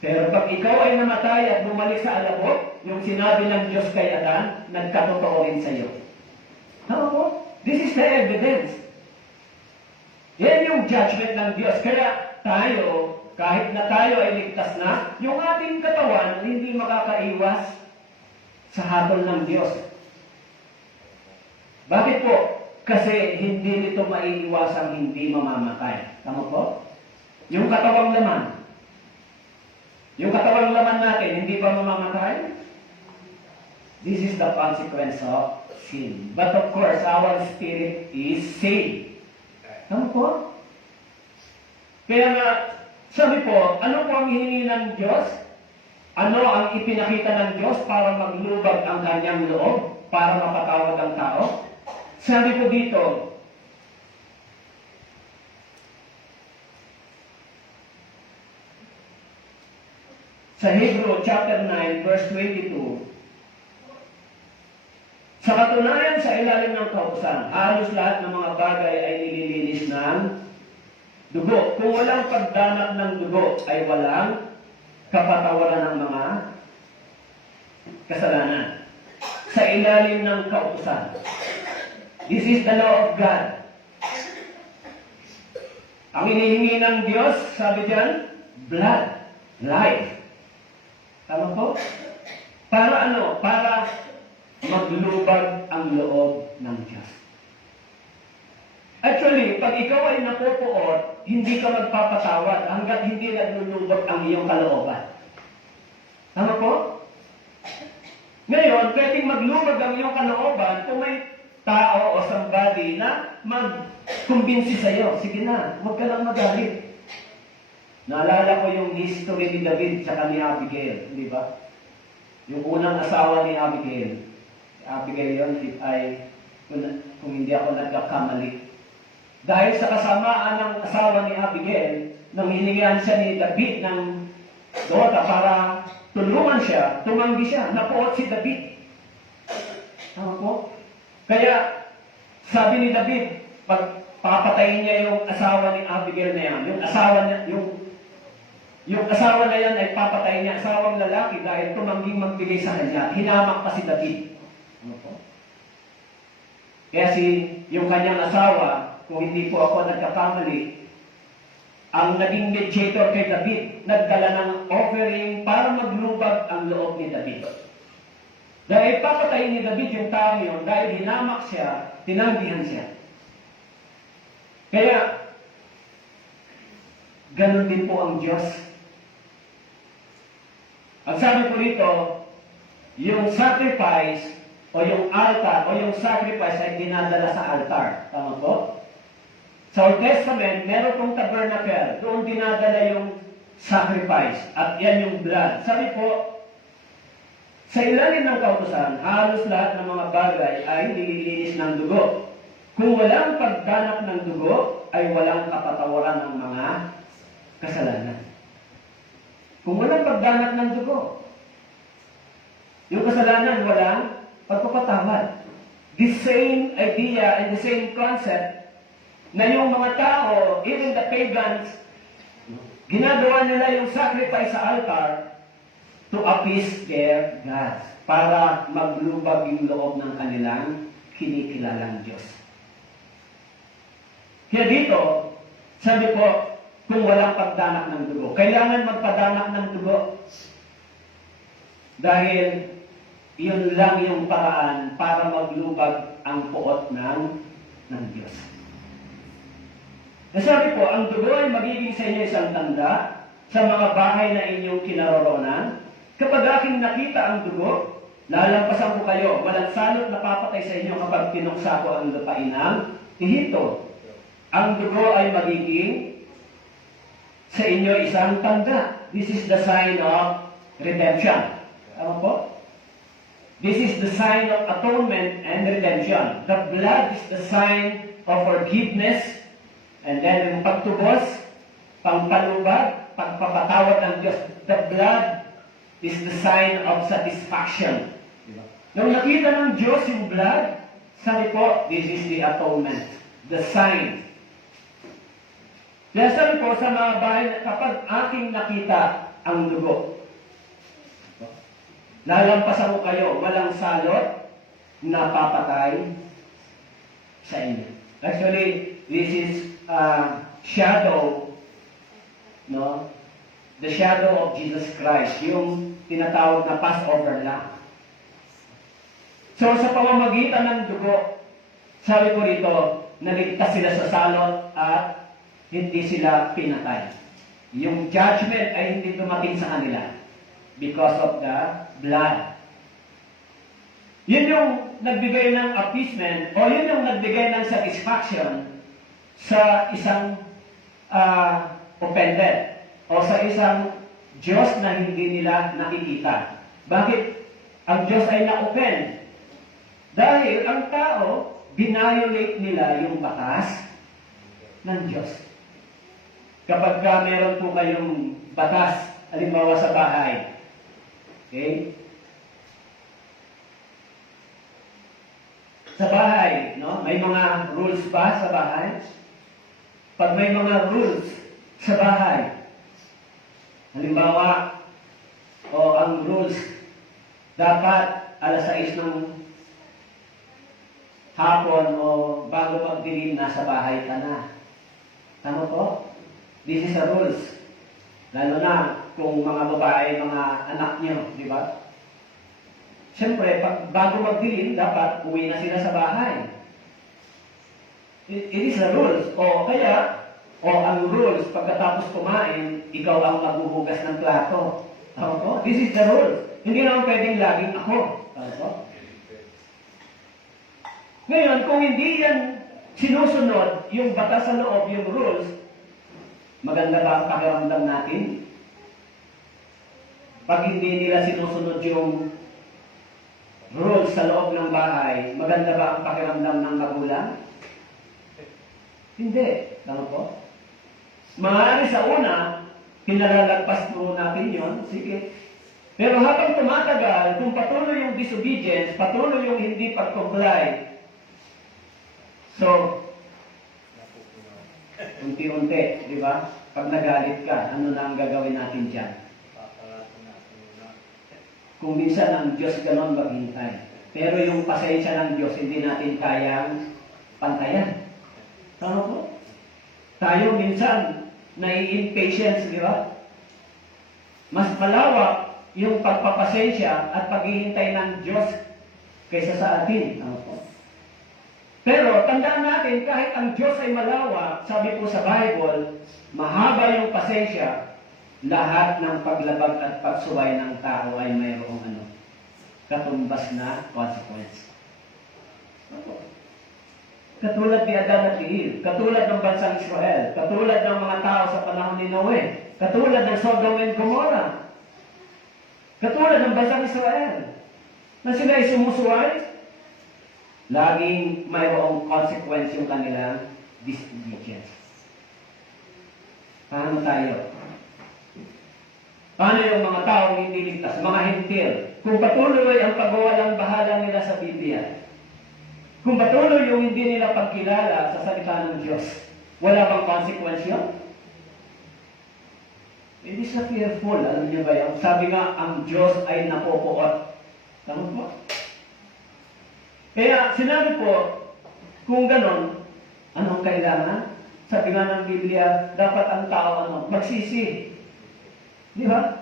Pero pag ikaw ay namatay at bumalik sa alabok, yung sinabi ng Diyos kay Adan, nagkatotoo rin sa iyo. Tama po? This is the evidence. Yan yung judgment ng Diyos. Kaya tayo, kahit na tayo ay ligtas na, yung ating katawan hindi makakaiwas sa hatol ng Diyos. Bakit po? Kasi hindi nito maiiwasang hindi mamamatay. Tama po? Yung katawang laman. Yung katawang laman natin, hindi ba mamamatay? This is the consequence of sin. But of course, our spirit is saved. Tama po? Kaya nga, sabi po, ano po ang hiningi ng Diyos? Ano ang ipinakita ng Diyos para maglubag ang kanyang loob? Para mapatawad ang tao? Sabi po dito, sa Hebrew chapter 9 verse 22, sa katunayan sa ilalim ng kautusan, halos lahat ng mga bagay ay nililinis ng dugo. Kung walang pagdanap ng dugo, ay walang kapatawaran ng mga kasalanan. Sa ilalim ng kautusan. This is the law of God. Ang hinihingi ng Diyos, sabi diyan, blood, life. Tama po? Para ano? Para maglubag ang loob ng Diyos. Actually, pag ikaw ay napupuot, hindi ka magpapatawad hanggat hindi naglulubag ang iyong kalooban. Tama po? Ngayon, pwedeng maglubag ang iyong kalooban kung may tao o somebody na mag-kumbinsi sa'yo. Sige na, huwag ka lang magalit. Naalala ko yung history ni David sa ni Abigail, di ba? Yung unang asawa ni Abigail. Abigail yun, kung hindi ako nagkakamali. Dahil sa kasamaan ng asawa ni Abigail, nang hiningihan siya ni David ng dota para tulungan siya, tumanggi siya, napuot si David. Tama po? Kaya, sabi ni David, pag papatayin niya yung asawa ni Abigail na yan, yung asawa na yan ay papatayin niya, asawang lalaki dahil tumangging magbigay sa kanya, hinamak pa si David. Ano po? Kaya yung kanyang asawa, kung hindi po ako nagkakamali, ang naging mediator kay David, nagdala ng offering para maglubag ang loob ni David. Dahil papatayin ni David yung tao yun, dahil hinamak siya, tinanggihan siya. Kaya, ganun din po ang Diyos. Ang sabi po rito, yung sacrifice, o yung altar, o yung sacrifice ay dinadala sa altar. Tama po? Sa Old Testament, meron pong tabernacle. Doon dinadala yung sacrifice. At yan yung blood. Sabi po, sa ilalim ng kautusan, halos lahat ng mga bagay ay nililinis ng dugo. Kung walang pagganap ng dugo, ay walang kapatawaran ng mga kasalanan. Kung walang pagganap ng dugo, yung kasalanan walang pagpapatawad. The same idea and the same concept na yung mga tao, even the pagans, ginagawa nila yung sacrifice sa altar to appease their gods, para maglubag yung loob ng kanilang kinikilalang Diyos. Kaya dito, sabi po, kung walang pagdanak ng dugo, kailangan magpadanak ng dugo. Dahil yun lang yung paraan para maglubag ang puot ng Diyos. Nasabi po, ang dugo ay magiging sa inyo isang tanda sa mga bahay na inyong kinaroroonan. Kapag aking nakita ang dugo, lalampasan ko kayo. Walang salot na papatay sa inyo kapag tinuksa ko ang lupainang Ehipto. Ang dugo ay magiging sa inyo isang tanda. This is the sign of redemption. Tama po? This is the sign of atonement and redemption. The blood is the sign of forgiveness. And then yung pagtubos, pangpalubag, pagpapatawad ng Diyos. The blood is the sign of satisfaction. Diba? Nung nakita ng Diyos yung blood, sabi po, this is the atonement. The sign. Kaya sabi po sa mga bahay, kapag aking nakita ang dugo, lalampasan ko kayo, walang salot na papatay sa inyo. Actually, this is shadow, no? The shadow of Jesus Christ, yung tinatawag na Passover Lamb. So, sa pamamagitan ng dugo, sabi ko rito, naligtas sila sa salot at hindi sila pinatay. Yung judgment ay hindi dumating sa kanila because of the blood. Yun yung nagbigay ng appeasement o yun yung nagbigay ng satisfaction sa isang offended o sa isang Diyos na hindi nila nakikita. Bakit ang Diyos ay na-offend? Dahil ang tao, binayolate nila yung batas ng Diyos. Kapag meron po kayong batas, halimbawa sa bahay, okay? Sa bahay, no? May mga rules ba sa bahay? Pag may mga rules sa bahay, halimbawa, ang rules, dapat alas 6 ng hapon o bago magdilim, nasa bahay ka na. Tama po? This is a rules. Lalo na kung mga babae, mga anak niyo, di ba? Siyempre, bago magdilim, dapat uwi na sila sa bahay. It is the rules. Ang rules, pagkatapos kumain, ikaw ang maghuhugas ng plato. Tama po? This is the rules. Hindi naman pwedeng laging ako. Tama po? Ngayon, kung hindi yan sinusunod, yung batas sa loob, yung rules, maganda ba ang pakiramdam natin? Pag hindi nila sinusunod yung rules sa loob ng bahay, maganda ba ang pakiramdam ng magulang? Hindi. Tama po? Maaari sa una, pinalalagpas mo natin yon, sige. Pero habang tumatagal, kung patuloy yung disobedience, patuloy yung hindi pag-comply, so, unti-unti, di ba? Pag nagalit ka, ano na ang gagawin natin dyan? Kung minsan ang Diyos ganon maghintay. Pero yung pasensya ng Diyos, hindi natin kayang pantayan. Tama po? Tayo minsan, nai-impatience, di ba? Mas malawak yung pagpapasensya at paghihintay ng Diyos kaysa sa atin. Tama po? Pero tandaan natin, kahit ang Diyos ay malawak, sabi po sa Bible, mahaba yung pasensya, lahat ng paglabag at pagsuway ng tao ay mayroong katumbas na consequence. Katulad ni Adan at Eve, katulad ng bansang Israel, katulad ng mga tao sa panahon ni Noe, katulad ng Sodom and Gomorrah, katulad ng bansang Israel, na sila ay sumusuway, laging mayroong consequence yung kanilang disobedience. Paano tayo? Paano yung mga taong hindi ligtas, mga hintil? Kung patuloy ang pagwawalang bahala nila sa Biblia, kung patuloy yung hindi nila pagkilala sa salita ng Diyos, wala bang consequence yun? Hindi siya fearful. Alam niyo ba yan? Sabi nga, ang Diyos ay napopoot. Tama po? Kaya sinabi po, kung ganon, anong kailangan? Sabi nga ng Biblia, dapat ang tao magsisi. Di ba?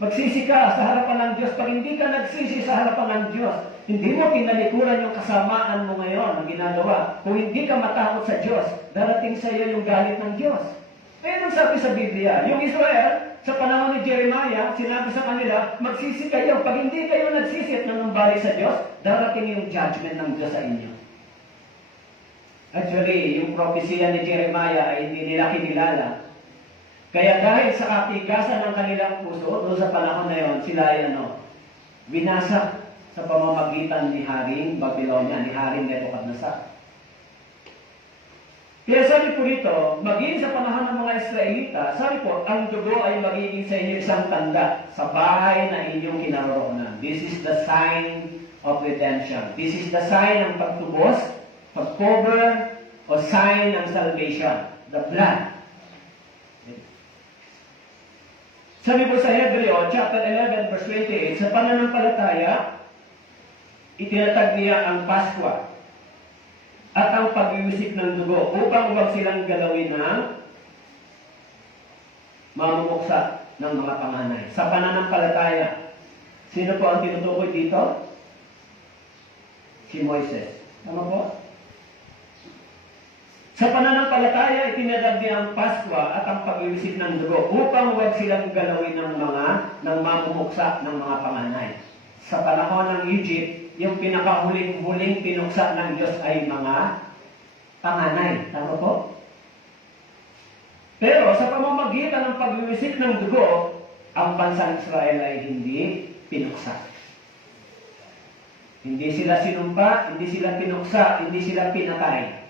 Magsisi ka sa harapan ng Diyos. Pag hindi ka nagsisi sa harapan ng Diyos, hindi mo pinalikuran yung kasamaan mo ngayon ang ginagawa. Kung hindi ka matakot sa Diyos, darating sa iyo yung galit ng Diyos. Ayun ang sabi sa Biblia. Yung Israel, sa panahon ni Jeremiah, sinabi sa kanila, magsisi kayo. Pag hindi kayo nagsisi at nanumbalik sa Diyos, darating yung judgment ng Diyos sa inyo. Actually, yung propesya ni Jeremiah ay hindi nila kinilala. Kaya dahil sa katigasan ng kanilang puso, doon sa panahon na yon, sila ay winasak sa pamamagitan ni Haring Babylonia, ni Haring Nebuchadnezzar. Kaya sabi po rito, maging sa panahon ng mga Israelita, sabi po, ang dugo ay magiging sa inyo isang tanda sa bahay na inyong kinaroroonan. This is the sign of redemption. This is the sign ng pagtubos, pag-cover, o sign ng salvation, the blood. Sabi po sa Hebreo, chapter 11, verse 28, sa pananampalataya, itinatag niya ang Paskwa at ang pag-iwisik ng dugo upang huwag silang galawin ng mamumuksa ng mga panganay. Sa pananampalataya, sino po ang tinutukoy dito? Si Moises. Tama po? Sa pananampalataya, itinatag niya ang Paskwa at ang pag-iwisik ng dugo upang huwag silang galawin ng mamumuksa ng mga panganay. Sa panahon ng Egypt, yung pinakahuling-huling pinuksa ng Diyos ay mga panganay. Tama po? Pero sa pamamagitan ng pag-iwisik ng dugo, ang bansang Israel ay hindi pinuksa. Hindi sila sinumpa, hindi sila pinuksa, hindi sila pinatay.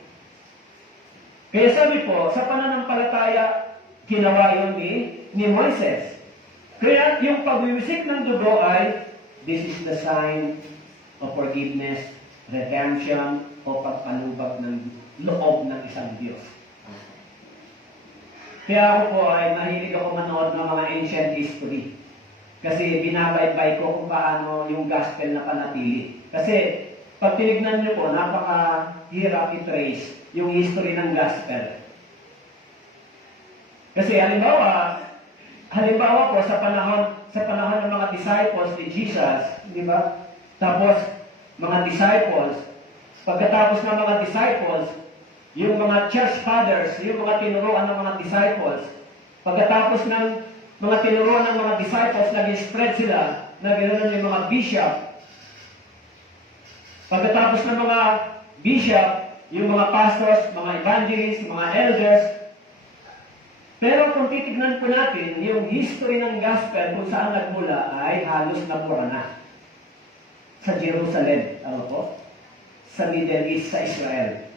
Kaya sabi po, sa pananampalataya, ginawa yun ni Moises. Kaya yung pagwiwisik ng dugo ay, this is the sign of forgiveness, redemption, o pagpanubag ng loob ng isang Diyos. Kaya ako po ay mahilig ako manood ng mga ancient history. Kasi binabaybay ko kung paano yung gospel na panatili. Kasi pag tinignan niyo po, napakahirap i-trace yung history ng gospel. Kasi halimbawa, halimbawa po sa panahon ng mga disciples ni Jesus, di ba? Tapos mga disciples, pagkatapos ng mga disciples, yung mga church fathers, yung mga tinuruan ng mga disciples, pagkatapos ng mga tinuruan ng mga disciples, nag-spread sila, naganoon yung mga bishop. Pagkatapos ng mga bishop, yung mga pastors, mga evangelists, mga elders. Pero kung titignan po natin, yung history ng gospel kung saan nagmula ay halos nabura na. Sa Jerusalem, tama po? Sa Middle East, sa Israel.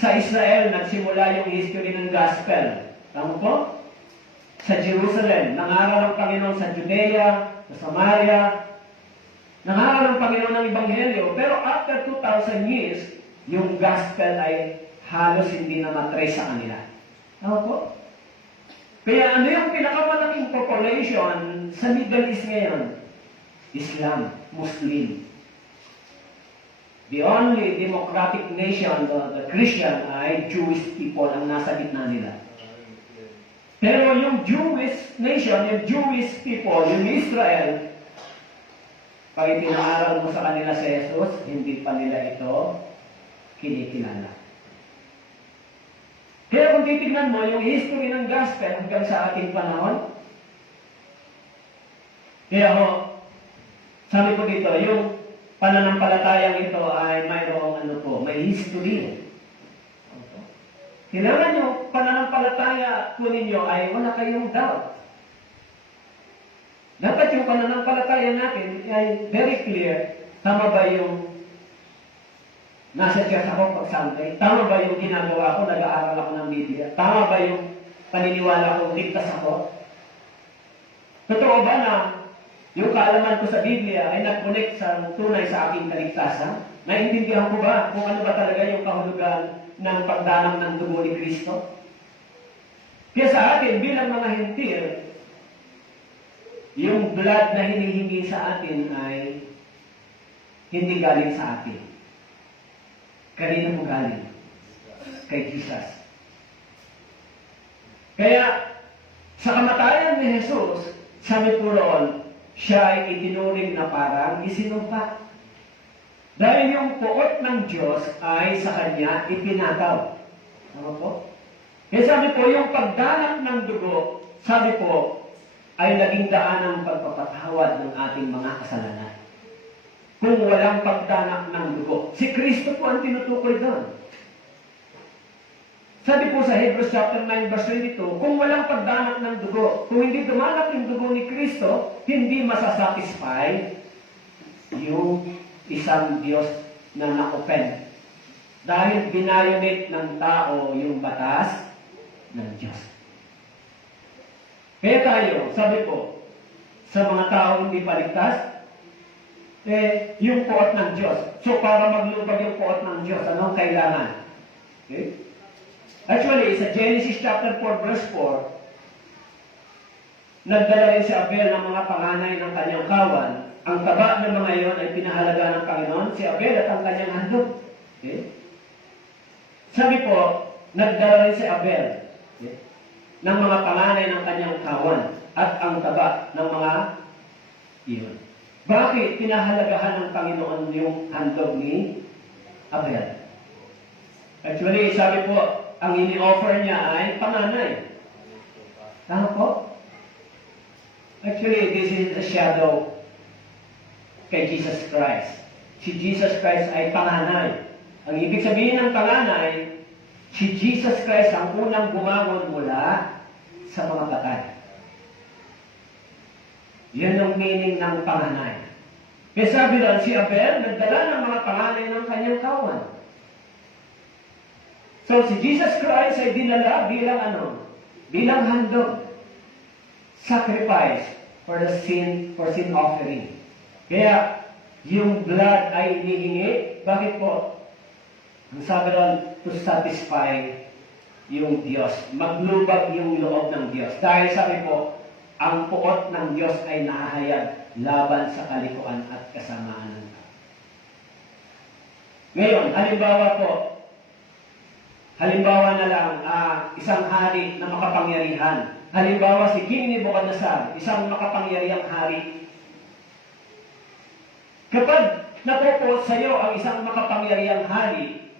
Sa Israel, nagsimula yung history ng gospel. Tama po? Sa Jerusalem, nangaral ang Panginoon sa Judea, sa Samaria, nangaral ang Panginoon ng Ebanghelyo, pero after 2,000 years, yung gospel ay halos hindi na matrace sa kanila. Tama po? Kaya ano yung pinakamalaking population sa Middle East ngayon? Islam, Muslim. The only democratic nation, the Christian, ay Jewish people ang nasa gitna nila. Pero yung Jewish nation, yung Jewish people, yung Israel, pag itinaaral mo sa kanila si Jesus, hindi pa nila ito kinikilala. Kaya kung titignan mo yung history ng gospel hanggang sa ating panahon, kaya sabi ko dito, yung pananampalatayang ito ay mayroong may history. Kailangan nyo, pananampalataya po ninyo ay wala kayong doubt. Dapat yung pananampalataya natin ay very clear. Tama ba yung nasa church ako pag Sunday? Tama ba yung ginagawa ko, nag-aaral ako ng Biblia? Tama ba yung paniniwala ko, ligtas ako? Totoo ba na yung kaalaman ko sa Biblia ay nag-connect sa tunay sa aking kaligtasan? Naintindihan ko ba kung ano ba talaga yung kahulugan ng pagdanang ng dugo ni Kristo? Kaya sa atin, bilang mga hentil, yung blood na hinihingi sa atin ay hindi galing sa atin. Kanino mo galing? Kay Jesus. Kaya, sa kamatayan ni Jesus, sabi po roon, siya ay itinuring na parang isinumpa. Dahil yung puot ng Diyos ay sa Kanya ipinataw. Tama po? Kaya sabi po, yung pagdanak ng dugo, sabi po, ay naging daan ng pagpapatawad ng ating mga kasalanan. Kung walang pagdanak ng dugo. Si Kristo po ang tinutukoy doon. Sabi po sa Hebrews chapter 9 verse 22, kung walang pagdanak ng dugo, kung hindi dumanak yung dugo ni Kristo, hindi masasatisfy yung isang Diyos na na-open. Dahil binayonate ng tao yung batas ng Diyos. Kaya tayo, sabi ko, sa mga tao hindi paligtas, yung puot ng Diyos. So, para maglubag yung puot ng Diyos, anong kailangan? Okay? Actually, sa Genesis chapter 4, verse 4, nagdala rin si Abel ng mga panganay ng kanyang kawan. Ang taba ng mga iyon ay pinahalaga ng Panginoon, si Abel at ang kanyang handog. Okay? Sabi po, nagdala rin si Abel ng mga panganay ng kanyang kawan at ang taba ng mga iyon. Bakit pinahalagahan ng Panginoon yung handog ni Abel? Actually, sabi po, ang ini-offer niya ay panganay. Tama po? Actually, this is a shadow kay Jesus Christ. Si Jesus Christ ay panganay. Ang ibig sabihin ng panganay, si Jesus Christ ang unang bumangon mula sa mga patay. Yan ang meaning ng panganay. Kaya sabi lang, si Abel nagdala ng mga panganay ng kanyang kawan. So, si Jesus Christ ay dinala bilang bilang handog. Sacrifice for sin offering. Kaya, yung blood ay hinihingi. Bakit po? Ang sabi lang, to satisfy yung Diyos. Maglubag yung loob ng Diyos. Dahil sabi po, ang puot ng Diyos ay nahahayag laban sa kalikuan at kasamaan ng tao. Ngayon, halimbawa po, Halimbawa na lang, isang hari na makapangyarihan. Halimbawa si King Nebuchadnezzar, isang makapangyarihang hari. Kapag napupuot sa iyo ang isang makapangyarihang hari,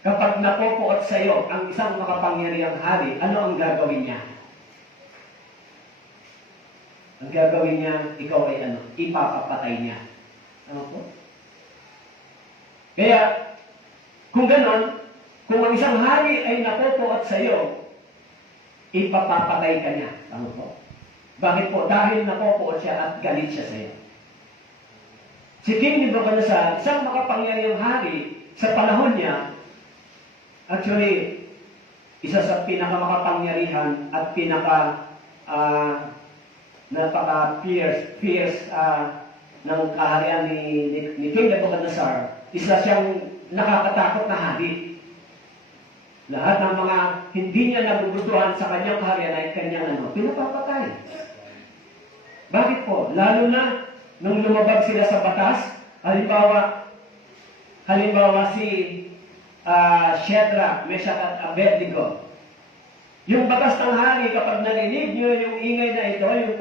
kapag napupuot sa iyo ang isang makapangyarihang hari, ano ang gagawin niya? Ang gagawin niya, ikaw ay ano? Ipapapatay niya. Ano po? Kaya, kung ganon, kung ang isang hari ay napupuot sa iyo, ipapapatay ka niya. Ano po? Bakit po? Dahil napupuot siya at galit siya sa iyo. Si King Nebuchadnezzar, isang makapangyarihang hari, sa panahon niya, actually, isa sa pinakamakapangyarihan at napaka-fierce ng kaharian ni King Nebuchadnezzar, isa siyang nakakatakot na hari. Lahat ng mga hindi niya nagugustuhan sa kanyang kaharian ay kanyang pinapapatay. Bakit po? Lalo na nung lumabag sila sa batas, halimbawa si Shadrach, Meshach at Abednego. Yung batas ng hari, kapag narinig nyo yung ingay na ito, yung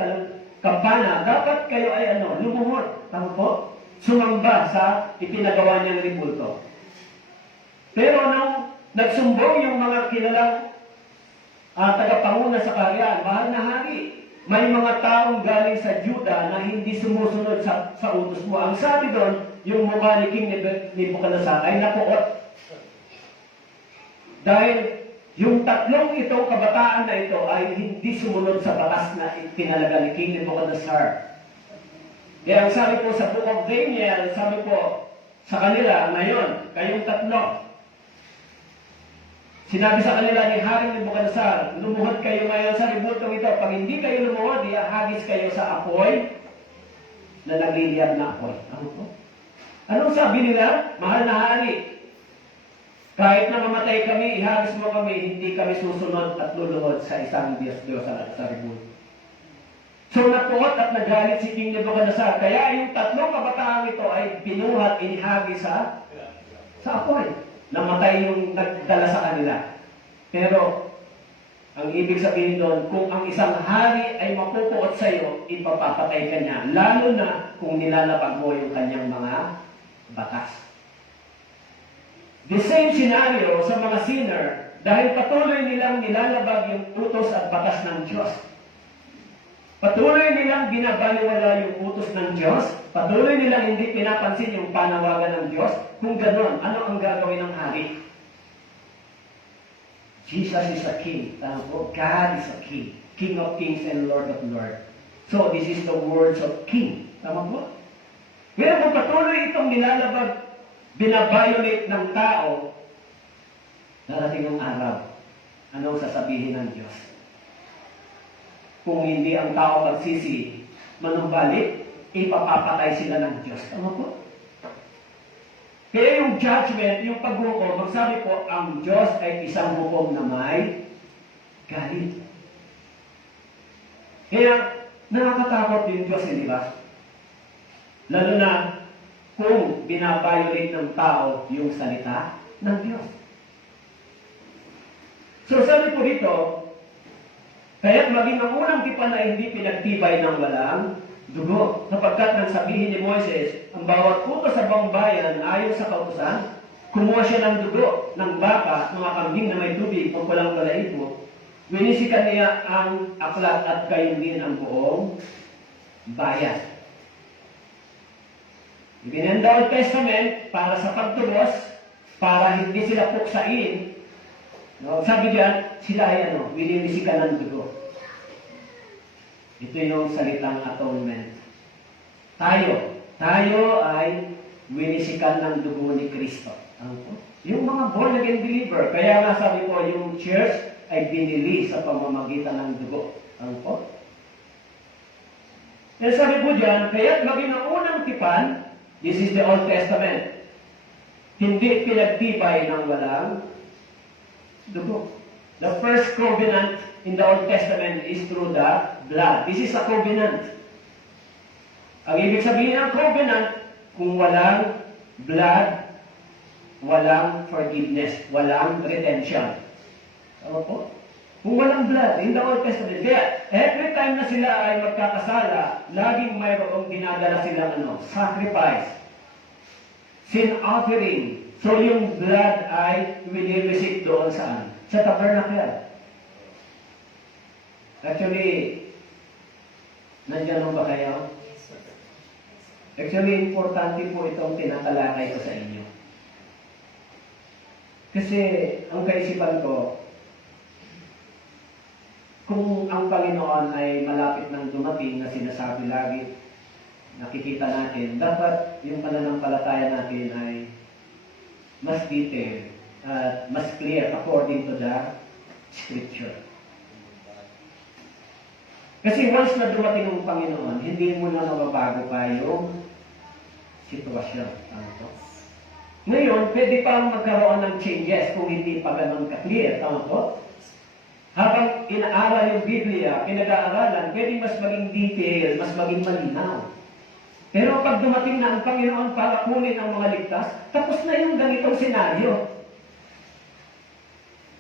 kampana, dapat kayo ay lumuhod. Tama po? Sumamba sa ipinagawa niyang ribulto. Pero nung nagsumbong yung mga kilalang tagapanguna sa kaharian, mahal na hari, may mga taong galing sa Juda na hindi sumusunod sa utos mo. Ang sabi doon, yung mukha ni King Nebuchadnezzar ay napuot. Dahil yung tatlong itong kabataan na ito ay hindi sumunod sa batas na pinalaga ni King Nebuchadnezzar. Kaya ang sabi po sa Book of Daniel, sabi po sa kanila, ngayon, kayong tatlo, sinabi sa kanila ni Haring Nebuchadnezzar, lumuhod kayo ngayon sa ribultong ito. Pag hindi kayo lumuhod, ihahagis kayo sa apoy na nagliliyab na apoy. Ano po? Anong sabi nila? Mahal na hari, kahit na mamatay kami, ihagis mo kami, hindi kami susunod at luluhod sa isang Diyos at sa ribulto. So napuot at nagalit si King Nebuchadnezzar. Kaya yung tatlong kabataan ito ay binuhat, inihagis sa apoy. Namatay yung nagdala sa kanila. Pero, ang ibig sabihin doon, kung ang isang hari ay mapupuot sa iyo, ipapapatay ka niya. Lalo na kung nilalabag mo yung kanyang mga batas. The same scenario sa mga sinner, dahil patuloy nilang nilalabag yung utos at batas ng Diyos. Patuloy nilang binabaliwala yung utos ng Diyos. Patuloy nilang hindi pinapansin yung panawagan ng Diyos. Kung gano'n, ano ang gagawin ng hari? Jesus is a king. Tama po? God is a king. King of kings and Lord of lords. So, this is the words of king. Tama po? Pero kung patuloy itong nilalabag, binabiolate ng tao, darating ang araw. Anong sasabihin ng Diyos? Kung hindi ang tao magsisi, manumbalik, ipapapatay sila ng Diyos. Tama po? Kaya yung judgment, yung paghukom, magsabi po, ang Diyos ay isang hukom na may galit. Kaya, nakakatakot yung Diyos, hindi ba? Lalo na, kung binabiolate ng tao yung salita ng Diyos. So, sabi po dito, kaya't maging ang unang tipan na hindi pinagtibay ng walang dugo. Sapagkat nang sabihin ni Moises, ang bawat puto sa buong bayan ayon sa kautusan, kumuha siya ng dugo ng baka, mga kambing na may tubig o walang balahibo, winisikan niya ang aklat at gayon din ang buong bayan. Ibinenda ang Old Testament para sa pagtubos, para hindi sila puksain. No, sabi diyan, sila ay winisikan ng dugo. Ito yung salitang atonement. Tayo ay winisikan ng dugo ni Kristo. Yung mga born again believer, kaya nga sabi ko, yung church ay binili sa pamamagitan ng dugo. Kaya sabi po diyan, kaya't maging ang unang tipan, this is the Old Testament, hindi pinagtibay ng walang dugo. The first covenant in the Old Testament is through the blood. This is a covenant. Ang ibig sabihin ng covenant, kung walang blood, walang forgiveness, walang redemption. Tama po? Kung walang blood in the Old Testament, kaya every time na sila ay magkakasala, laging mayroong dinadala silang sacrifice, sin offering. So yung blood ay winireceive doon saan? Sa tabernacle. Actually, nandiyan ba kayo? Actually, importante po itong tinatalakay ko sa inyo. Kasi ang kaisipan ko, kung ang Panginoon ay malapit ng dumating na sinasabi lagi, nakikita natin, dapat yung pananampalataya natin ay mas detailed at mas clear according to the Scripture. Kasi once na dumating ang Panginoon, hindi mo na mababago pa yung sitwasyon. Tama po? Ngayon, pwede pang magkaroon ng changes kung hindi pa ganun ka-clear. Tama po? Habang inaaral yung Biblia, pinag-aaralan, pwede mas maging detail, mas maging malinaw. Pero pag dumating na ang Panginoon para kunin ang mga ligtas, tapos na yung ganitong senaryo.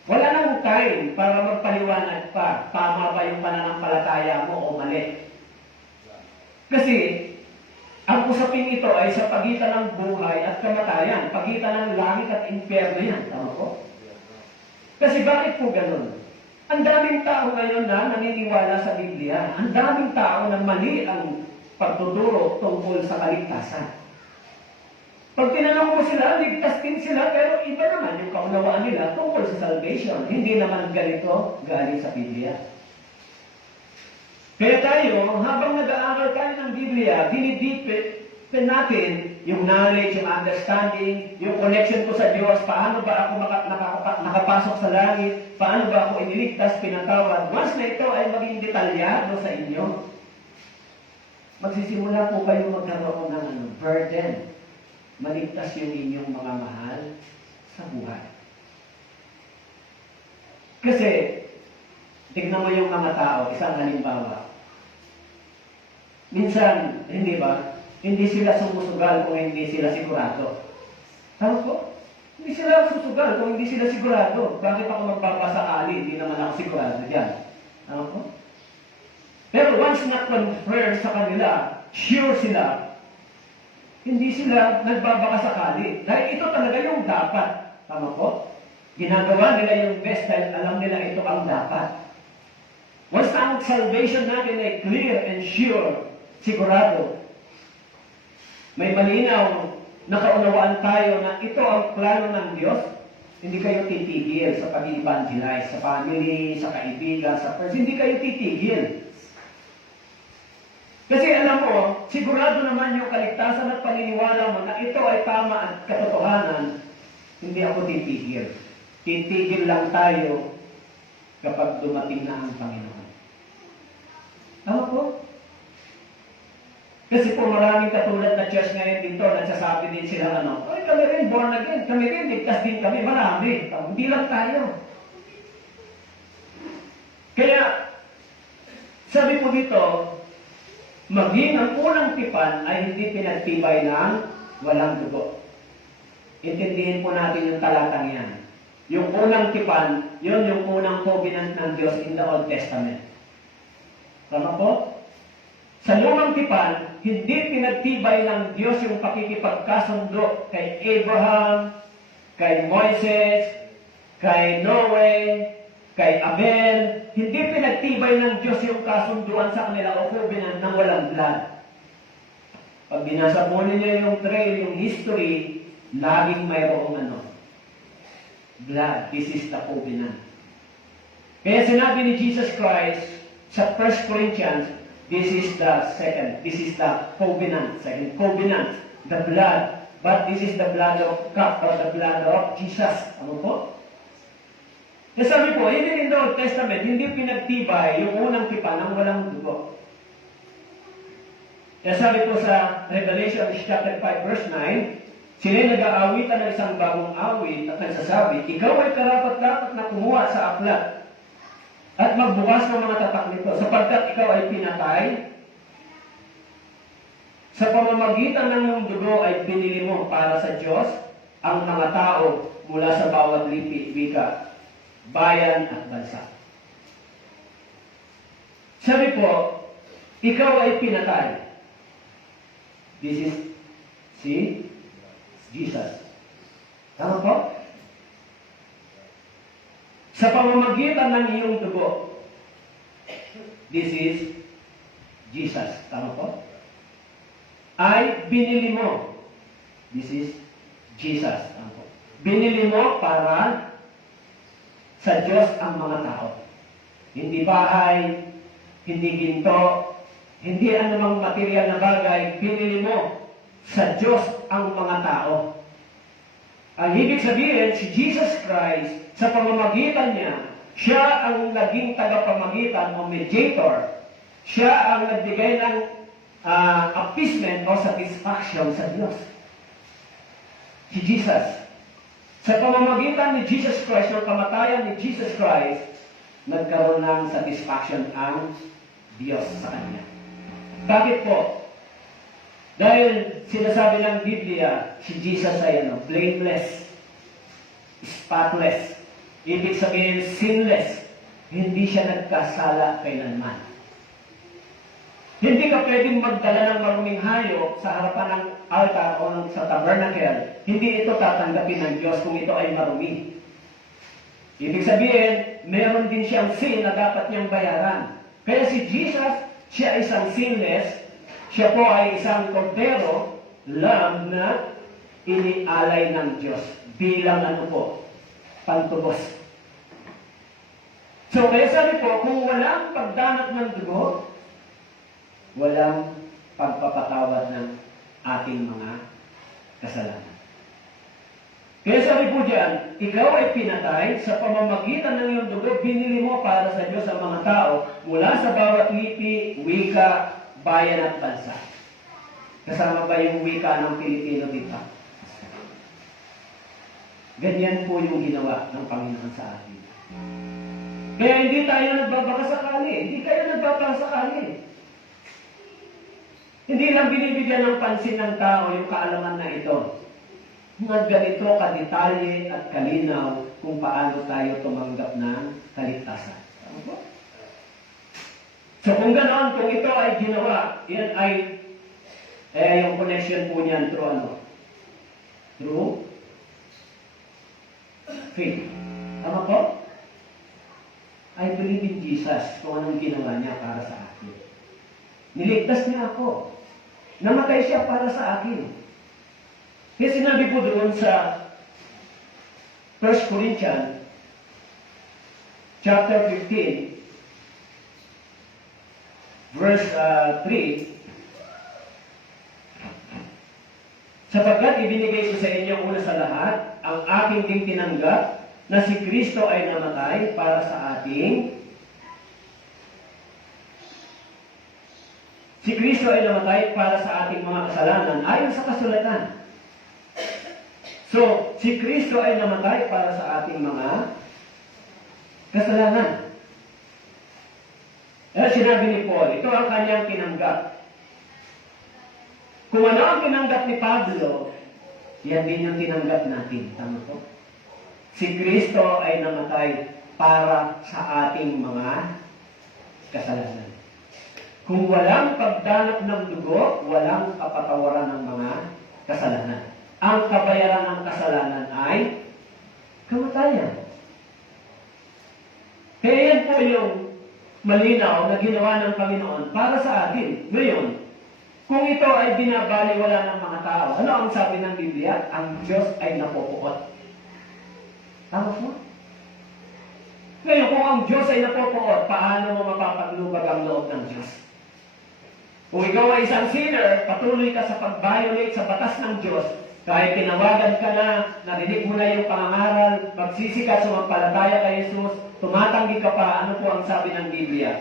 Wala nang time para magpaliwanag pa, tama ba yung pananampalataya mo o mali. Kasi, ang usapin ito ay sa pagitan ng buhay at kamatayan, pagitan ng langit at impyerno yan. Tama po? Kasi bakit po ganun? Ang daming tao ngayon na naniniwala sa Biblia. Ang daming tao na mali ang pagtuturo tungkol sa kaligtasan. Pag tinanong mo sila, ligtas din sila, pero iba naman yung kaunawaan nila tungkol sa salvation. Hindi naman ganito galing sa Biblia. Kaya tayo, habang nag-aaral tayo ng Biblia, dinidipin natin yung knowledge, yung understanding, yung connection ko sa Diyos, paano ba ako nakapasok sa langit, paano ba ako iniligtas, pinatawad. Once na ito ay maging detalyado sa inyo, magsisimula po kayo magkaroon ng burden. Maligtas yung inyong mga mahal sa buhay. Kasi, tignan mo yung mga tao, isang halimbawa. Minsan, hindi ba? Hindi sila sumusugal kung hindi sila sigurado. Tama po? Hindi sila susugal kung hindi sila sigurado. Bakit ako magpapasakali? Hindi naman ako sigurado dyan. Tama po? Pero once na confirm sa kanila, sure sila, hindi sila nagbabakasakali. Dahil ito talaga yung dapat. Tama po? Ginagawa nila yung best dahil alam nila ito ang dapat. Once na ang salvation natin ay clear and sure, sigurado, may malinaw na kaunawaan tayo na ito ang plano ng Diyos, hindi kayo titigil sa pag-evangelize, sa family, sa kaibigan, sa friends, hindi kayo titigil. Kasi alam mo, sigurado naman yung kaligtasan at paniniwala mo na ito ay tama at katotohanan, hindi ako titigil. Titigil lang tayo kapag dumating na ang Panginoon. Tama po? Kasi po maraming katulad na church ngayon dito, nagsasabi din sila ay kami rin born again, kami rin, ligtas din kami, marami. Hindi lang tayo. Kaya, sabi po dito, maging ang unang tipan ay hindi pinagtibay ng walang dugo. Intindihin po natin yung talatang yan. Yung unang tipan, yun yung unang covenant ng Diyos in the Old Testament. Tama po? Sa lumang tipan, hindi pinagtibay ng Diyos yung pakikipagkasundo kay Abraham, kay Moises, kay Noe, kay Abel. Hindi pinagtibay ng Diyos yung kasunduan sa kanila o covenant ng walang blood. Pag binasa po ninyo yung trail, yung history, laging mayroong blood. This is the covenant. Kaya sinabi ni Jesus Christ sa 1 Corinthians, this is the covenant, second covenant, the blood. But this is the blood of God, or the blood of Jesus. Ano po? Kaya sabi po, even in the Old Testament, hindi pinagtibay yung unang tipan ng walang dugo. Kaya sabi po sa Revelation chapter 5 verse 9, sila nag-aawitan ng isang bagong awit at nagsasabi, ikaw ay karapat-dapat na kumuha sa aklat at magbukas ng mga tatak nito, sapagkat ikaw ay pinatay, sa pamamagitan ng iyong dugo ay binili mo para sa Diyos ang mga tao mula sa bawat lipi, wika, bayan at bansa. Sabi po, ikaw ay pinatay. This is si Jesus. Tama po? Sa pamamagitan ng iyong dugo. This is Jesus. Tama po? Ay binili mo. This is Jesus. Tama po? Binili mo para sa Diyos ang mga tao. Hindi bahay, hindi ginto, hindi anumang material na bagay, binili mo sa Diyos ang mga tao. Ang ibig sabihin, si Jesus Christ, sa pamamagitan niya, siya ang naging tagapamagitan o mediator. Siya ang nagbigay ng appeasement o satisfaction sa Diyos. Si Jesus. Sa pamamagitan ni Jesus Christ, o kamatayan ni Jesus Christ, nagkaroon ng satisfaction ang Diyos sa Kanya. Bakit po? Dahil sinasabi ng Biblia, si Jesus ay blameless, spotless, ibig sabihin sinless, hindi siya nagkasala kailanman. Hindi ka pwedeng magdala ng maruming hayop sa harapan ng altar o sa tabernacle. Hindi ito tatanggapin ng Diyos kung ito ay marumi. Ibig sabihin, meron din siyang sin na dapat niyang bayaran. Kaya si Jesus, siya ay isang sinless, siya po ay isang kordero, lamb na inialay ng Diyos bilang pantubos. So, kaya sabi po, kung walang pagdanat ng dugo, walang pagpapatawad ng ating mga kasalanan. Kaya sabi po diyan, ikaw ay pinatay sa pamamagitan ng iyong dugo, binili mo para sa Diyos ang mga tao mula sa bawat lipi, wika, bayan at bansa. Kasama ba yung wika ng Pilipino dito? Ganyan po yung ginawa ng Panginoon sa atin. Kaya hindi tayo nagbabakasakali. Hindi kayo nagbabakasakali. Hindi lang binibigyan ng pansin ng tao yung kaalaman na ito. Mga ganito kadetalye at kalinaw kung paano tayo tumanggap ng kaligtasan. Tama po? So kung ganoon, kung ito ay ginawa, yan ay yung connection po niyan through Through faith. Tama po? I believe in Jesus kung anong ginawa niya para sa akin. Niligtas niya ako. Namatay siya para sa akin. Kaya sinabi po doon sa 1 Corinthians chapter 15 verse 3, sapagkat ibinigay ko sa inyo una sa lahat ang aking ding tinanggap na si Kristo ay namatay para sa ating mga kasalanan ayon sa kasulatan. So, si Kristo ay namatay para sa ating mga kasalanan. Sinabi ni Paul, ito ang kanyang tinanggap. Kung ano ang tinanggap ni Pablo, yan din yung tinanggap natin. Tama po? Si Kristo ay namatay para sa ating mga kasalanan. Kung walang pagdanap ng dugo, walang kapatawaran ng mga kasalanan. Ang kabayaran ng kasalanan ay kamatayan. Kaya yan po yung malinaw na ginawa ng Panginoon para sa atin. Ngayon, kung ito ay binabaliwala ng mga tao, ano ang sabi ng Biblia? Ang Diyos ay napopuot. Tama po? Ngayon, kung ang Diyos ay napopuot, paano mo mapapaglubag ang loob ng Diyos? Kung ikaw ay isang sinner, patuloy ka sa pag-violate sa batas ng Diyos, kahit tinawagan ka na, narinig mo na yung pangangaral, magsisi ka, sumampalataya kay Jesus, tumatanggi ka pa, ano po ang sabi ng Biblia?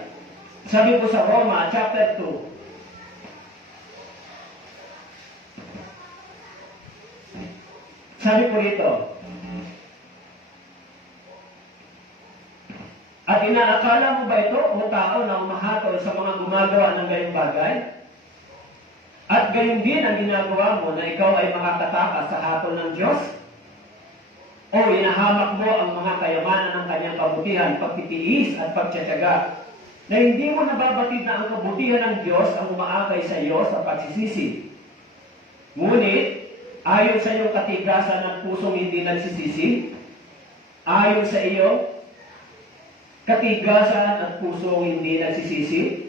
Sabi po sa Roma, chapter 2, sabi po rito, at inaakala mo ba ito, o tao na umahatol sa mga gumagawa ng gayong bagay? At gayon din ang ginagawa mo na ikaw ay makakatakas sa hatol ng Diyos? O inahamak mo ang mga kayamanan ng kanyang kabutihan, pagtitiis at pagtsatsaga, na hindi mo nababatid na ang kabutihan ng Diyos ang umaakay sa iyo sa pagsisisi. Ngunit, ayon sa iyong katigasan at pusong hindi nagsisisi, ayon sa iyo, katigasan at pusong hindi nagsisisi,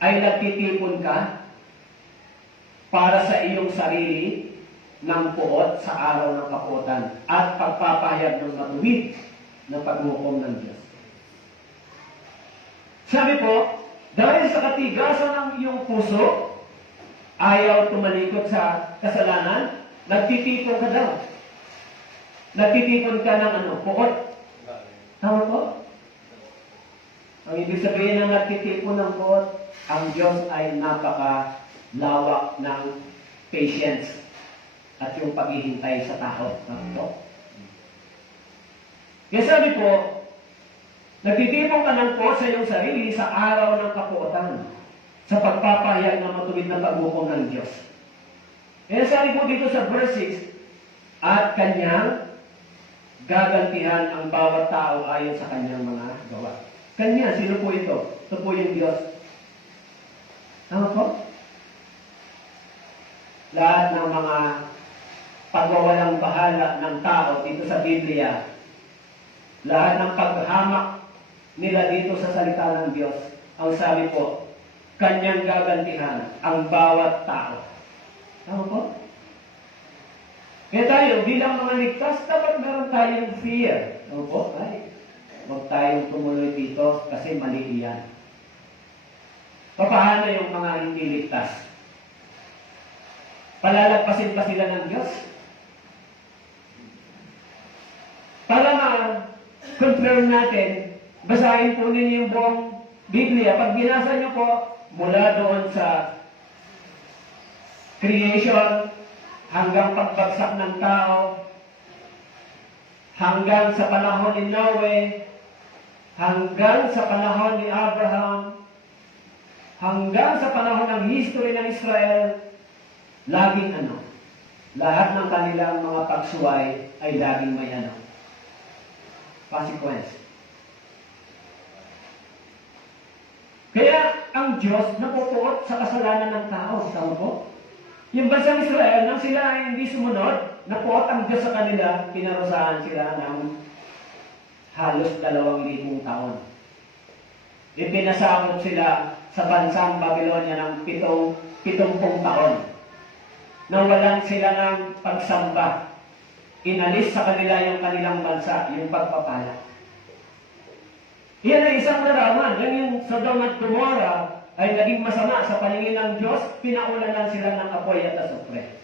ay nagtitipon ka para sa iyong sarili ng puot sa araw ng kapuotan at pagpapahayag ng matuwid na paghukom ng Diyos. Sabi po, dahil sa katigasan ng iyong puso, ayaw tumalikod sa kasalanan, nagtitipon ka daw. Nagtitipon ka ng puot. Tama po? Ang ibig sabihin ng nagtitipon ng puot, ang Diyos ay napakalawak ng patience at yung paghihintay sa tao. Tama po? Kaya sabi po, nagtitipon ka ng puot sa iyong sarili sa araw ng kapuotan, sa pagpapahayag ng matuwid na paghukom ng Diyos. Kaya sabi po dito sa verse 6, at kanyang gagantihan ang bawat tao ayon sa kanyang mga gawa. Kanya, sino po ito? Ito po yung Diyos. Tama po? Lahat ng mga pagwawalang bahala ng tao dito sa Biblia, lahat ng paghamak nila dito sa salita ng Diyos, ang sabi po, kanyang gagantihan ang bawat tao. Tama po? Kaya tayo, bilang mga ligtas, dapat meron tayong fear. Tama po? Ay, huwag tayong tumuloy dito kasi mali iyan. Paano yung mga hindi ligtas? Palalagpasin pa sila ng Diyos? Para ma-confirm natin, basahin po ninyo yung buong Biblia. Pag binasa nyo po, mula doon sa creation, hanggang pagbagsak ng tao, hanggang sa panahon ni Noe, hanggang sa panahon ni Abraham, hanggang sa panahon ng history ng Israel, laging lahat ng kanilang mga pagsuway ay laging may consequence. Kaya ang Diyos napupuot sa kasalanan ng tao. Tama po? Yung bansang Israel, nang sila ay hindi sumunod, napuot ang Diyos sa kanila, pinarusahan sila ng halos 2,000 taon. Ipinasakop sila sa bansang Babylonia ng 70 taon. Nawalan sila ng pagsamba. Inalis sa kanila yung kanilang bansa, yung pagpapala. Iyan ay isang larawan. Yung Sodom at Gomorrah ay naging masama sa paningin ng Diyos, pinaulanan sila ng apoy at asupre.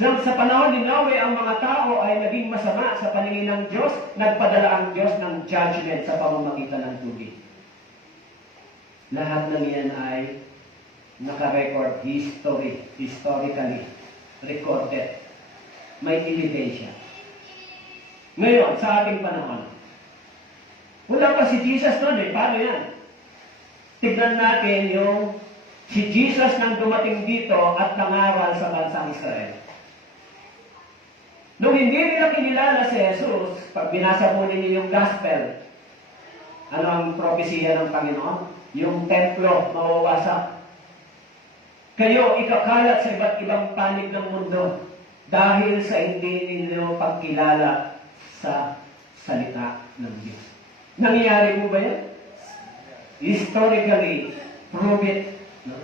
Sa panahon ni Noe, ang mga tao ay naging masama sa paningin ng Diyos, nagpadala ang Diyos ng judgment sa pamamagitan ng tubig. Lahat ng yan ay naka-record historically recorded. May ebidensya. Ngayon, sa ating panahon, wala pa si Jesus noon paano yan? Tignan natin yung si Jesus nang dumating dito at nangaral sa bansang Israel. Nung hindi nila kinilala si Jesus, pag binasa mo ninyo yung gospel, ano ang propesiya ng Panginoon? Yung templo mawawasak. Kayo ikakalat sa iba't ibang panig ng mundo dahil sa hindi ninyo pagkilala sa salita ng Diyos. Nangyayari mo ba yan? Historically, prove it. No?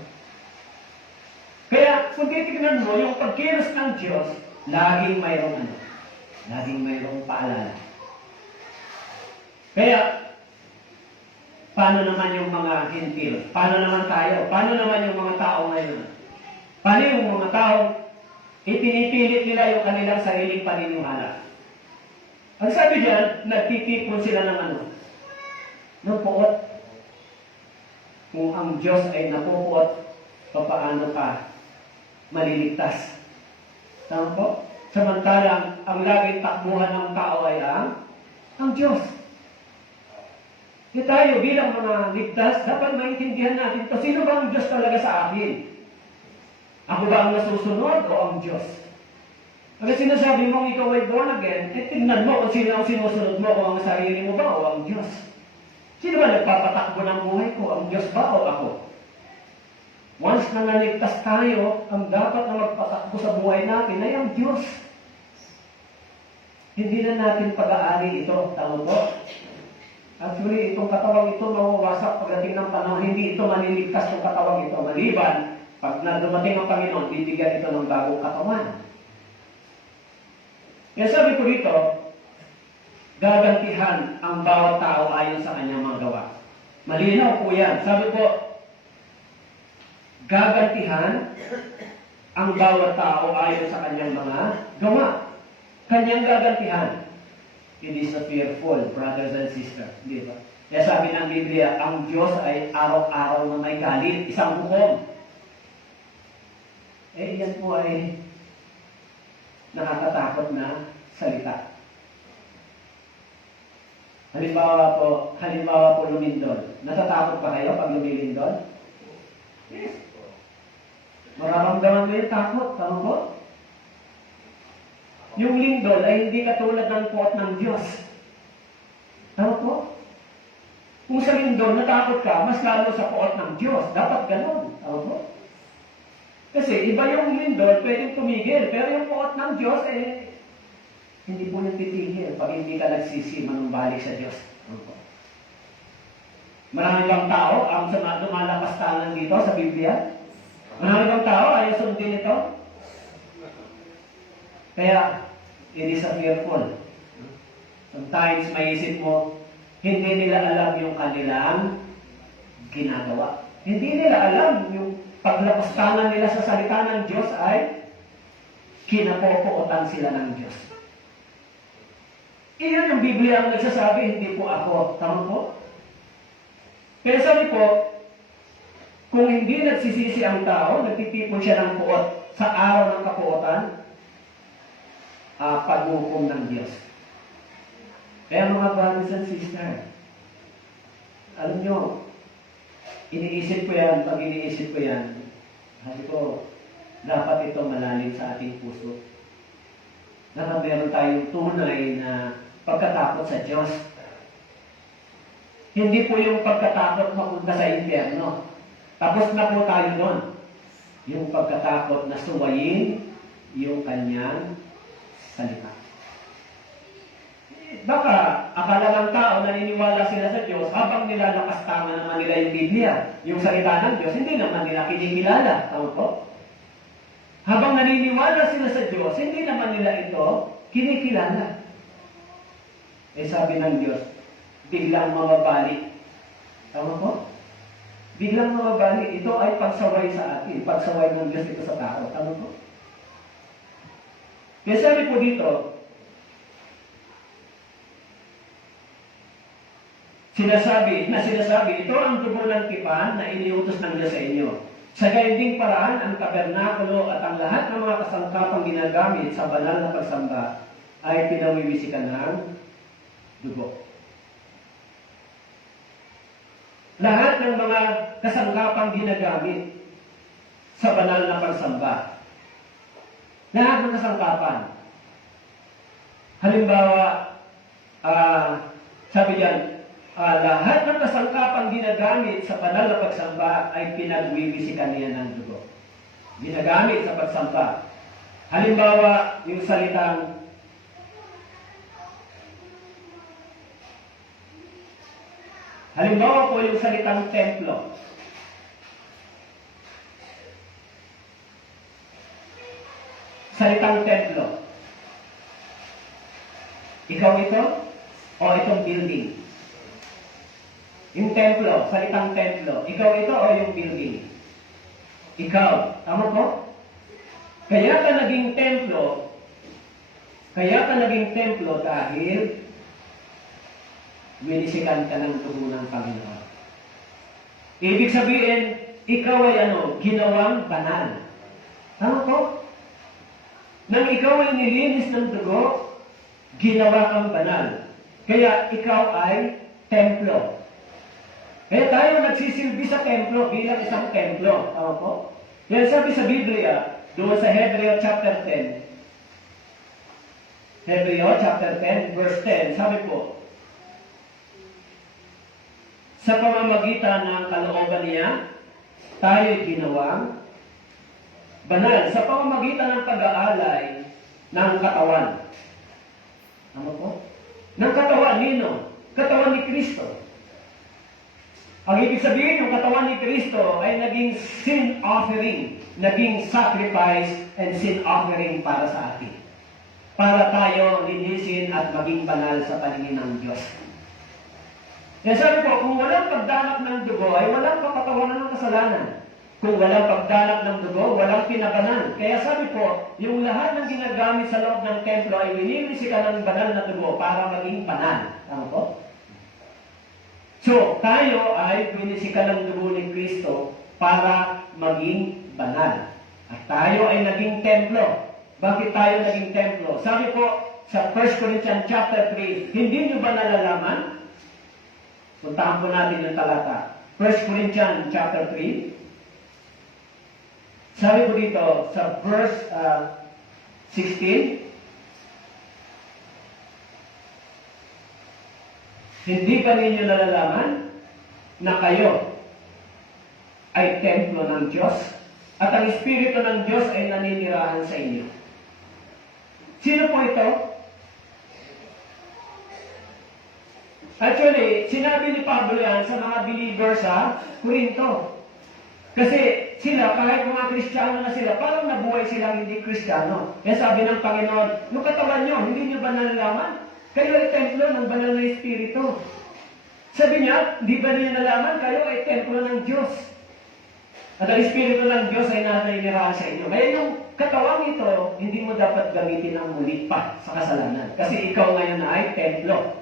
Kaya, kung titignan mo, yung pagkilos ng Diyos, laging mayroong laging mayroong paalala. Kaya, paano naman yung mga hintil? Paano naman tayo? Paano naman yung mga tao ngayon? Paano yung mga tao, ipinipilit nila yung kanilang sariling paniniwala? Ang sabi dyan, nagtitipon sila ng ng puot. Kung ang Diyos ay napupuot, paano ka maliligtas? Tama po? Samantalang, ang laging takbuhan ng tao ay ang Diyos. Kaya tayo bilang mga ligtas, dapat maintindihan natin ito. Sino ba ang Diyos talaga sa akin? Ako ba ang nasusunod o ang Diyos? Pag sinasabi mong ikaw ay born again, tingnan mo kung sino ang sinusunod mo, kung ang sarili mo ba o ang Diyos. Sino ba nagpapatakbo ng buhay ko? Ang Diyos ba o ako? Once na naligtas tayo, ang dapat na magpatakbo sa buhay natin ay ang Diyos. Hindi na natin pag-aari ito. Tama po? Actually, itong katawang ito mawawasak pagdating ng panahon. Hindi ito maniligtas ng katawang ito. Maliban, pag na dumating ang Panginoon, bibigyan ito ng bagong katawan. Kaya sabi ko dito, gagantihan ang bawat tao ayon sa kanyang mga gawa. Malinaw po yan. Sabi ko, gagantihan ang bawat tao ayon sa kanyang mga gawa. Kanyang gagantihan. It is not fearful, brothers and sisters. Di ba? Kaya sabi ng Biblia, ang Diyos ay araw-araw na may galit, isang hukom. Yan po ay nakakatakot na salita. Halimbawa po lumindol. Natatakot pa kayo pag lumilindol? Yes. Mararamdaman mo yung takot. Tama po? Yung lindol ay hindi katulad ng puot ng Diyos. Tama po? Kung sa lindol natakot ka, mas lalo sa puot ng Diyos. Dapat ganon. Tama po? Kasi iba yung lindol, pwedeng tumigil. Pero yung puot ng Diyos, hindi po yung titigil pag hindi ka nagsisi manumbalik sa Diyos. Tama po? Marami bang tao ang lumalakas tanan dito sa Biblia? Marami bang tao ayaw sundin ito? Kaya, it is a fearful. Sometimes, maisip mo, hindi nila alam yung kanilang ginagawa. Hindi nila alam yung paglapastanan nila sa salita ng Diyos ay kinapopuotan sila ng Diyos. Iyon yung Biblia ang nagsasabi, hindi po ako. Tama po? Kaya sabi po, kung hindi nagsisisi ang tao, nagtitipon siya ng puot sa araw ng kapuotan, paghukom ng Diyos. Kaya mga brothers and sisters, alam nyo, iniisip ko yan, pag iniisip ko yan, sabi ko, dapat ito malalim sa ating puso. Dapat meron tayong tunay na pagkatakot sa Diyos. Hindi po yung pagkatakot mapunta sa impyerno. Tapos na po tayo doon. Yung pagkatakot na suwayin yung kanyang salita. Baka akala ng tao naniniwala sila sa Diyos habang nilalakastangan naman nila yung Biblia. Yung salita ng Diyos, hindi naman nila kinikilala. Tama po? Habang naniniwala sila sa Diyos, hindi naman nila ito kinikilala. Sabi ng Diyos, biglang mababali. Tama po? Biglang mababali. Ito ay pagsaway sa atin. Pagsaway ng Diyos ito sa tao. Tama po? Kaya sabi po dito, sinasabi, ito ang dugo ng tipan na iniutos ng Diyos sa inyo. Sa gayunding paraan, ang tabernakulo at ang lahat ng mga kasangkapang ginagamit sa banal na pagsamba ay pinamimisikan ng dugo. Lahat ng mga kasangkapang ginagamit sa banal na pagsamba. Lahat ng kasangkapan. Halimbawa, sabi diyan, lahat ng kasangkapang ginagamit sa banal na pagsamba ay pinagwiwisikan niya ng dugo. Ginagamit sa pagsamba. Halimbawa, yung salitang halimbawa po yung salitang templo. Salitang templo. Ikaw ito o itong building? Yung templo, salitang templo. Ikaw ito o yung building? Ikaw. Tama po? Kaya ka naging templo dahil minisikan ka ng dugo ng Panginoon. Ibig sabihin, ikaw ay ginawang banal. Tama po? Nang ikaw ay nilinis ng dugo, ginawa kang banal. Kaya ikaw ay templo. Kaya tayo nagsisilbi sa templo bilang isang templo. Tama po? Kaya sabi sa Biblia, doon sa Hebreo chapter 10, Hebreo chapter 10, verse 10, sabi po, sa pamamagitan ng kalooban niya, tayo'y ginawang banal. Sa pamamagitan ng pag-aalay ng katawan. Ano po? Ng katawan nino? Katawan ni Kristo. Ang ibig sabihin, yung katawan ni Kristo ay naging sin offering, naging sacrifice and sin offering para sa atin. Para tayo linisin at maging banal sa paningin ng Diyos. Kaya sabi ko, kung walang pagdanap ng dugo, ay walang kapatawanan ng kasalanan. Kung walang pagdanap ng dugo, walang pinabanan. Kaya sabi ko, yung lahat ng ginagamit sa loob ng templo ay winilisikan ng banal na dugo para maging banal. Tama po? So, tayo ay winilisikan ng dugo ni Kristo para maging banal. At tayo ay naging templo. Bakit tayo naging templo? Sabi po sa 1 Corinthians chapter 3, hindi nyo ba nalalaman? Puntahan po natin yung talata. 1 Corinthians chapter 3. Sabi po dito sa verse 16, hindi ba ninyo nalalaman na kayo ay templo ng Diyos at ang Espiritu ng Diyos ay naninirahan sa inyo? Sino po ito? Actually, sinabi ni Pablo yan sa mga believers sa Corinto. Kasi sila, kahit mga Kristiyano na sila, parang nabuhay silang hindi Kristiyano. Kaya sabi ng Panginoon, yung katawan nyo, hindi nyo ba nalalaman? Kayo ay templo ng banal na Espiritu. Sabi niya, di ba niya nalaman? Kayo ay templo ng Diyos. At ang Espiritu ng Diyos ay naninirahan sa inyo. Kaya yung katawang ito, hindi mo dapat gamitin ang muli pa sa kasalanan. Kasi ikaw ngayon ay templo.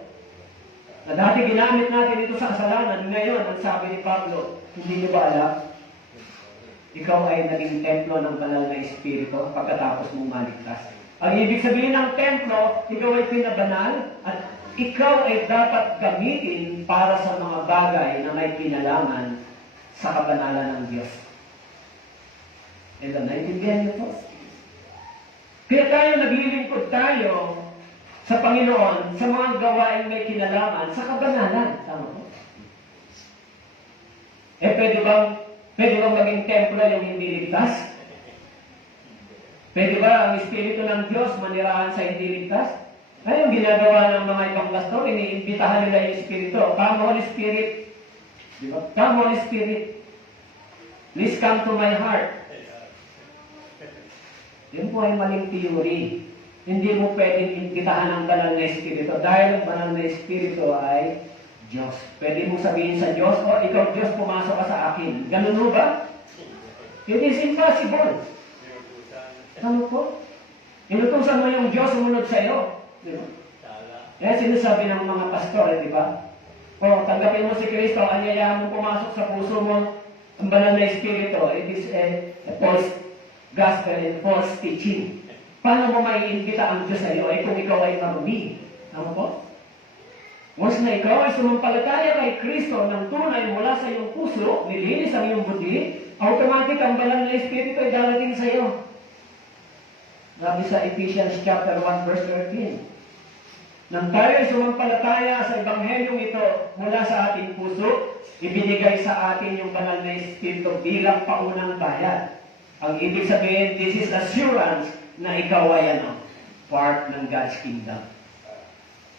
Na dati ginamit natin ito sa kasalanan, ngayon, ang sabi ni Pablo, hindi niyo ba alam? Ikaw ay naging templo ng banal na Espiritu pagkatapos mong maligtas. Ang ibig sabihin ng templo, ikaw ay pinabanal at ikaw ay dapat gamitin para sa mga bagay na may kinalaman sa kabanalan ng Diyos. Ito, naiintindihan niyo po? Kaya tayo naglilingkod tayo sa Panginoon sa mga gawain may kinalaman sa kabanalan. Tama po? Pwede bang maging templo yung hindi ligtas? Pwede ba ang Espiritu ng Diyos manirahan sa hindi ligtas? Ay, yung ginagawa ng mga ibang pastor, iniimbitahan nila yung Espiritu. Come, Holy Spirit. Di ba? Come, Holy Spirit. Please come to my heart. Yun po ay maling theory. Hindi mo pwedeng imbitahan ang banal na Espiritu dahil ang banal na Espiritu ay Diyos. Pwede mo sabihin sa Diyos, oh, ikaw Diyos, pumasok ka sa akin. Ganun mo ba? It is impossible. Ano po? Inutusan mo yung Diyos sumunod sa iyo. Di ba? Kaya sinasabi ng mga pastor, di ba? O, tanggapin mo si Kristo, anyayahan mo pumasok sa puso mo ang banal na Espiritu. It is a false gospel and false teaching. Paano mo maiimbita ang Diyos sa iyo kung ikaw ay marumi? Ano po? Once na ikaw ay sumampalataya kay Kristo ng tunay mula sa iyong puso, nilinis ang iyong buti, automatic ang banal na Espiritu ay darating sa iyo. Sabi sa Ephesians chapter 1 verse 13. Nang tayo ay sumampalataya sa Ebanghelyong ito mula sa ating puso, ibinigay sa atin yung banal na Espiritu bilang paunang bayad. Ang ibig sabihin, this is assurance na ikaw ay part ng God's kingdom.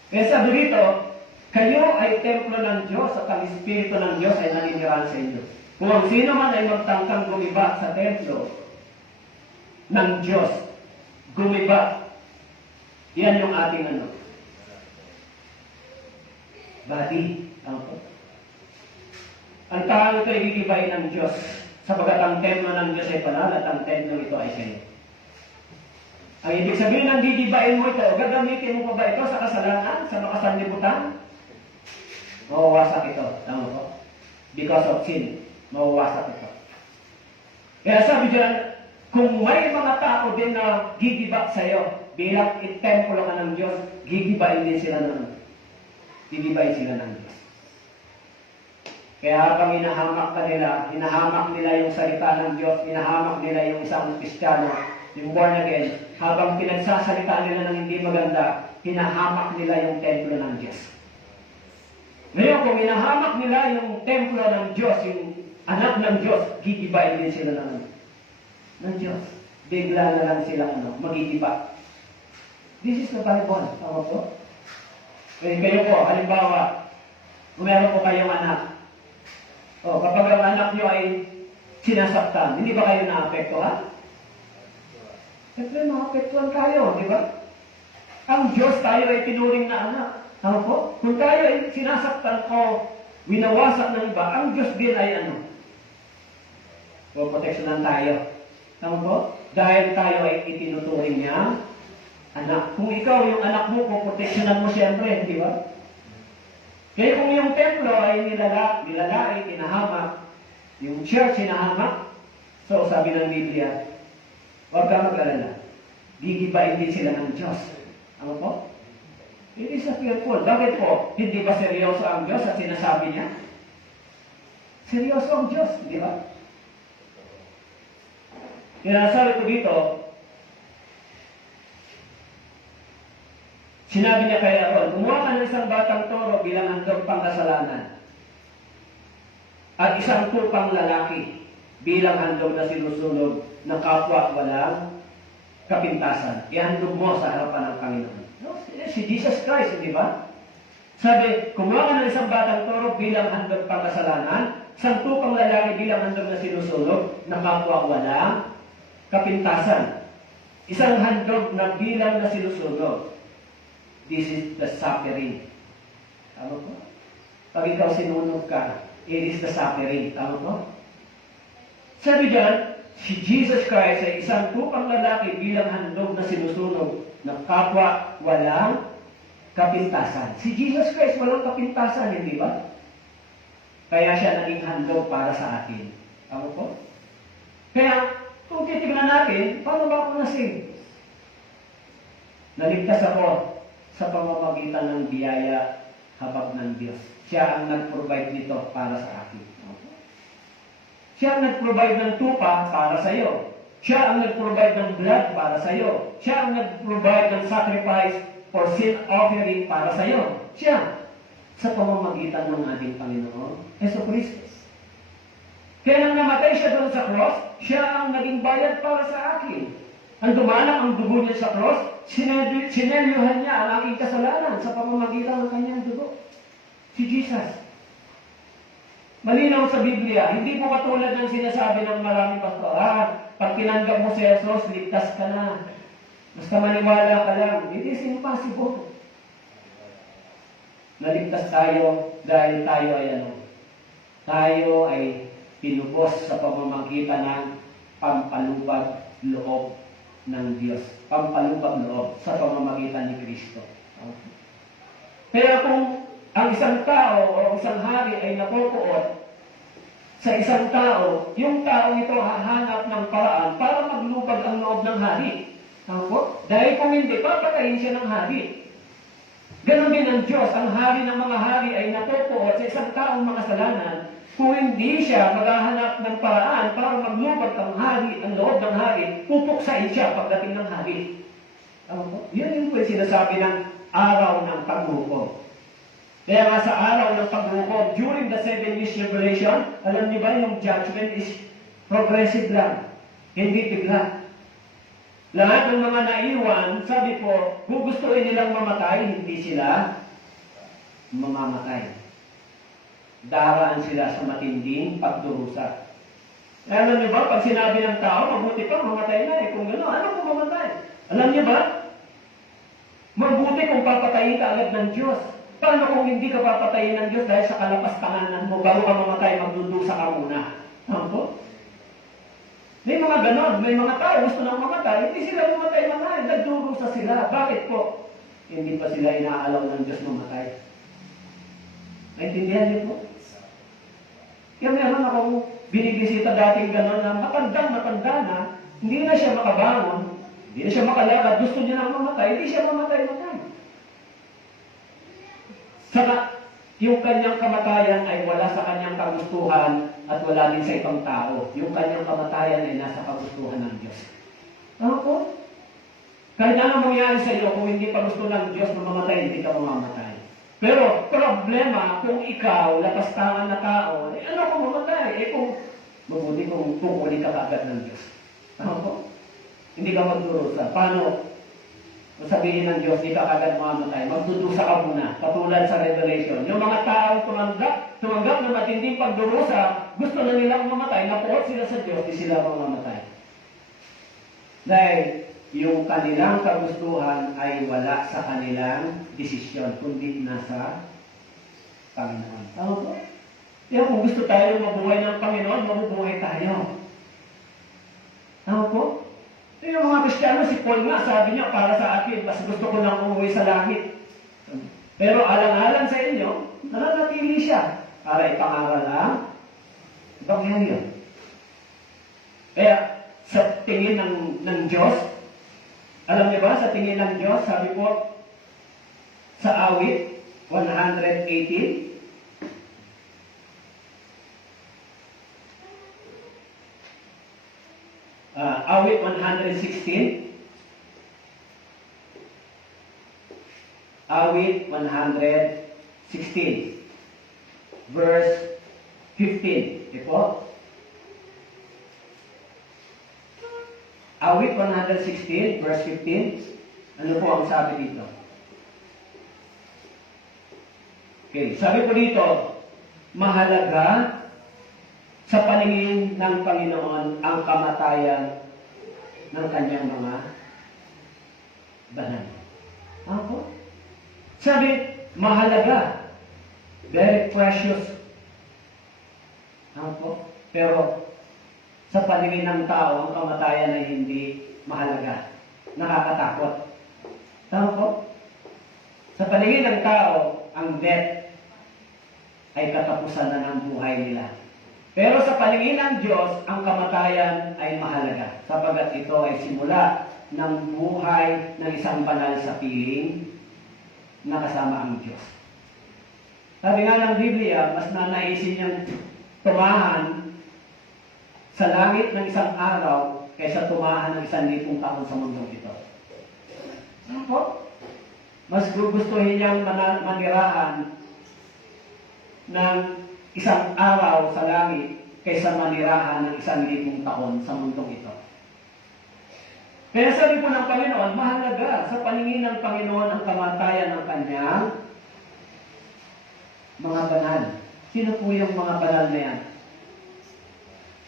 Kaya sabi dito, kayo ay templo ng Diyos at ang Espiritu ng Diyos ay naninirahan sa inyo. Kung ang sino man ay magtangkang gumiba sa templo ng Diyos, gumiba, yan yung ating body. Ang tao ito ay gigibain ng Diyos sapagat ang templo ng Diyos ay banal at ang templo ito ay kayo. Ang ibig sabihin ng gigibain mo ito, gagamitin mo pa ba ito sa kasalanan, sa makasanlibutan? Mawawasak ito. Tama po? Because of sin, mawawasak ito. Kaya sabi dyan, kung may mga tao din na gigiba sa iyo, bilang itemplo ka ng Diyos, gigibain din sila gigibain sila ng Diyos. Kaya habang hinahamak nila yung salita ng Diyos, hinahamak nila yung isang Kristiyano, yung born again, habang pinagsasalita nila ng hindi maganda, hinahamak nila yung templo ng Diyos. Ngayon, kung hinahamak nila yung templo ng Diyos, yung anak ng Diyos, gigibain din sila ng Diyos. Bigla na lang sila magigiba. This is the Bible. Tama po? Kayo po, halimbawa, kung meron po kayong anak, kapag ang anak nyo ay sinasaktan, hindi ba kayo naapektuhan? Siyempre, maapektuhan tayo, di ba? Ang Diyos tayo ay pinuring na anak. Tama po? Kung tayo ay sinasaktan o winawasak ng iba, ang Diyos din ay proteksyonan tayo. Tama po? Dahil tayo ay itinuturing niya, anak. Kung ikaw, yung anak mo, proteksyonan mo siyempre, di ba? Kaya kung yung templo ay nilalait, tinahamak, yung church hinahamak, so sabi ng Biblia, huwag ka mag-alala. Gigibain din sila ng Diyos. Ano po? It is a fearful. Bakit po? Hindi ba seryoso ang Diyos at sinasabi niya? Seryoso ang Diyos, di ba? Kaya sabi ko dito, sinabi niya kay Aaron, kumuha ka ng isang batang toro bilang handog pangkasalanan at isang tupang lalaki bilang handog na sinusunod ng kapwa walang kapintasan. Ihandog mo sa harapan ng Panginoon. No? Si Jesus Christ, di ba? Sabi, kumuha ka ng isang batang toro bilang handog pangkasalanan, isang tupang lalaki bilang handog na sinusunod ng kapwa walang kapintasan. Isang handog na bilang na sinusunod. This is the suffering. Tama po? Pag ikaw sinunod ka, it is the suffering. Tama po? Sabi dyan, si Jesus Christ ay isang tupang lalaki bilang handog na sinusunog ng kapwa walang kapintasan. Si Jesus Christ walang kapintasan, hindi ba? Kaya siya naging handog para sa atin. Tama po? Kaya, kung titignan natin, paano ba ako nasing? Naligtas ako sa pamamagitan ng biyaya habag ng Diyos. Siya ang nag-provide nito para sa akin. Siya ang nag-provide ng tupa para sa iyo. Siya ang nag-provide ng blood para sa iyo. Siya ang nag-provide ng sacrifice for sin offering para sa iyo. Siya, sa pamamagitan ng ating Panginoon, Jesucristo. Kaya nang namatay siya doon sa cross, siya ang naging bayad para sa akin. Ang dumanang ang dugo niya sa cross, sinelyuhan niya ang aking kasalanan sa pamamagitan ng kanyang dugo. Si Jesus. Malinaw sa Biblia, hindi po katulad ng sinasabi ng maraming pastor, pag tinanggap mo si Jesus, ligtas ka na. Basta maniwala ka lang. It is impossible. Naligtas tayo dahil tayo ay pinubos sa pamamagitan ng pampalubag loob ng Diyos. Pampalubag loob sa pamamagitan ni Kristo. Okay. Kaya kung ang isang tao o isang hari ay napupuot sa isang tao, yung tao ito hahanap ng paraan para maglubag ang loob ng hari. Ako? Dahil kung hindi, papatayin siya ng hari. Ganon din ang Diyos. Ang hari ng mga hari ay napupuot sa isang taong makasalanan. Kung hindi siya maghahanap ng paraan para maglubag ang hari, ang loob ng hari, pupuksain siya pagdating ng hari. Yun yung sinasabi ng araw ng paghukom. Kaya nga sa araw ng paghukom, during the 7 years tribulation, alam niyo ba yung judgment is progressive lang. Hindi bigla. Lahat ng mga naiwan, sabi po, kung gustuin nilang mamatay, hindi sila mamamatay. Daraan sila sa matinding pagdurusa. Alam niyo ba, pag sinabi ng tao, mabuti pa, mamatay na kung gano'n, ano kung mamatay? Alam niyo ba? Mabuti kung papatayin ka agad ng Diyos. Paano kung hindi ka papatayin ng Diyos dahil sa kalapastangan mo, bago ka mamatay, magdudusa ka muna? Ano? May mga ganon, may mga tao gusto nang mamatay, hindi sila mamatay mga, nagdurusa sila. Bakit po? Hindi pa sila inaalaw ng Diyos mamatay. Naintindihan niyo po? Kaya meron akong binibisita dating gano'n na matanda na, hindi na siya makabangon, hindi na siya makalakad, gusto niya na mamatay, hindi siya mamatay. Saka, yung kanyang kamatayan ay wala sa kanyang kagustuhan at wala din sa ibang tao. Yung kanyang kamatayan ay nasa kagustuhan ng Diyos. Ano po? Kahit ano mangyari sa iyo, kung hindi pa gusto ng Diyos na mamatay, hindi ka mamamatay. Pero problema, kung ikaw, lapastangan na tao, ano kung mamatay? Kung mabuti kung kukunin ka kaagad ng Diyos. Ano po? Hindi ka magdurusa. Paano? Kung sabihin ng Diyos, hindi ka kaagad mamamatay, magdudusa ka muna. Katulad sa Revelation. Yung mga tao tumanggap na matinding pagdurusa, gusto na nilang mamatay, napuot sila sa Diyos, di sila mamamatay. Dahil yung kanilang kagustuhan ay wala sa kanilang desisyon, kundi nasa Panginoon. Tama po? Kaya kung gusto tayo mabuhay ng Panginoon, mabubuhay tayo. Tama po? Yung mga Kristiyano, si Paul nga, sabi niya, para sa akin, mas gusto ko nang umuwi sa langit. Pero alang-alang sa inyo, nananatili siya para ipangaral ang Ebanghelyo. Kaya, sa tingin ng Diyos, alam niyo ba, sa tingin ng Diyos, sabi po, sa awit 118, awit 116, awit 116, verse 15. Ito, awit 116, verse 15. Ano po ang sabi dito? Okay, sabi po dito, mahalaga sa paningin ng Panginoon ang kamatayan ng kanyang mga banal. Ano po? Sabi, mahalaga. Very precious. Ano po? Pero, sa paningin ng tao, ang kamatayan ay hindi mahalaga. Nakakatakot. Tama po? Sa paningin ng tao, ang death ay katapusan na ng buhay nila. Pero sa paningin ng Diyos, ang kamatayan ay mahalaga. Sapagat ito ay simula ng buhay ng isang banal sa piling na kasama ang Diyos. Sabi nga ng Biblia, mas nanaisin niyang tumahan sa langit ng isang araw kaysa tumahan ng 1,000 taon sa mundong ito. Ano po? Mas gugustuhin niyang manirahan ng isang araw sa langit kaysa manirahan ng 1,000 taon sa mundong ito. Kaya sabi po ng Panginoon, mahalaga sa paningin ng Panginoon ang kamatayan ng kanyang mga banal. Sino po yung mga banal na yan?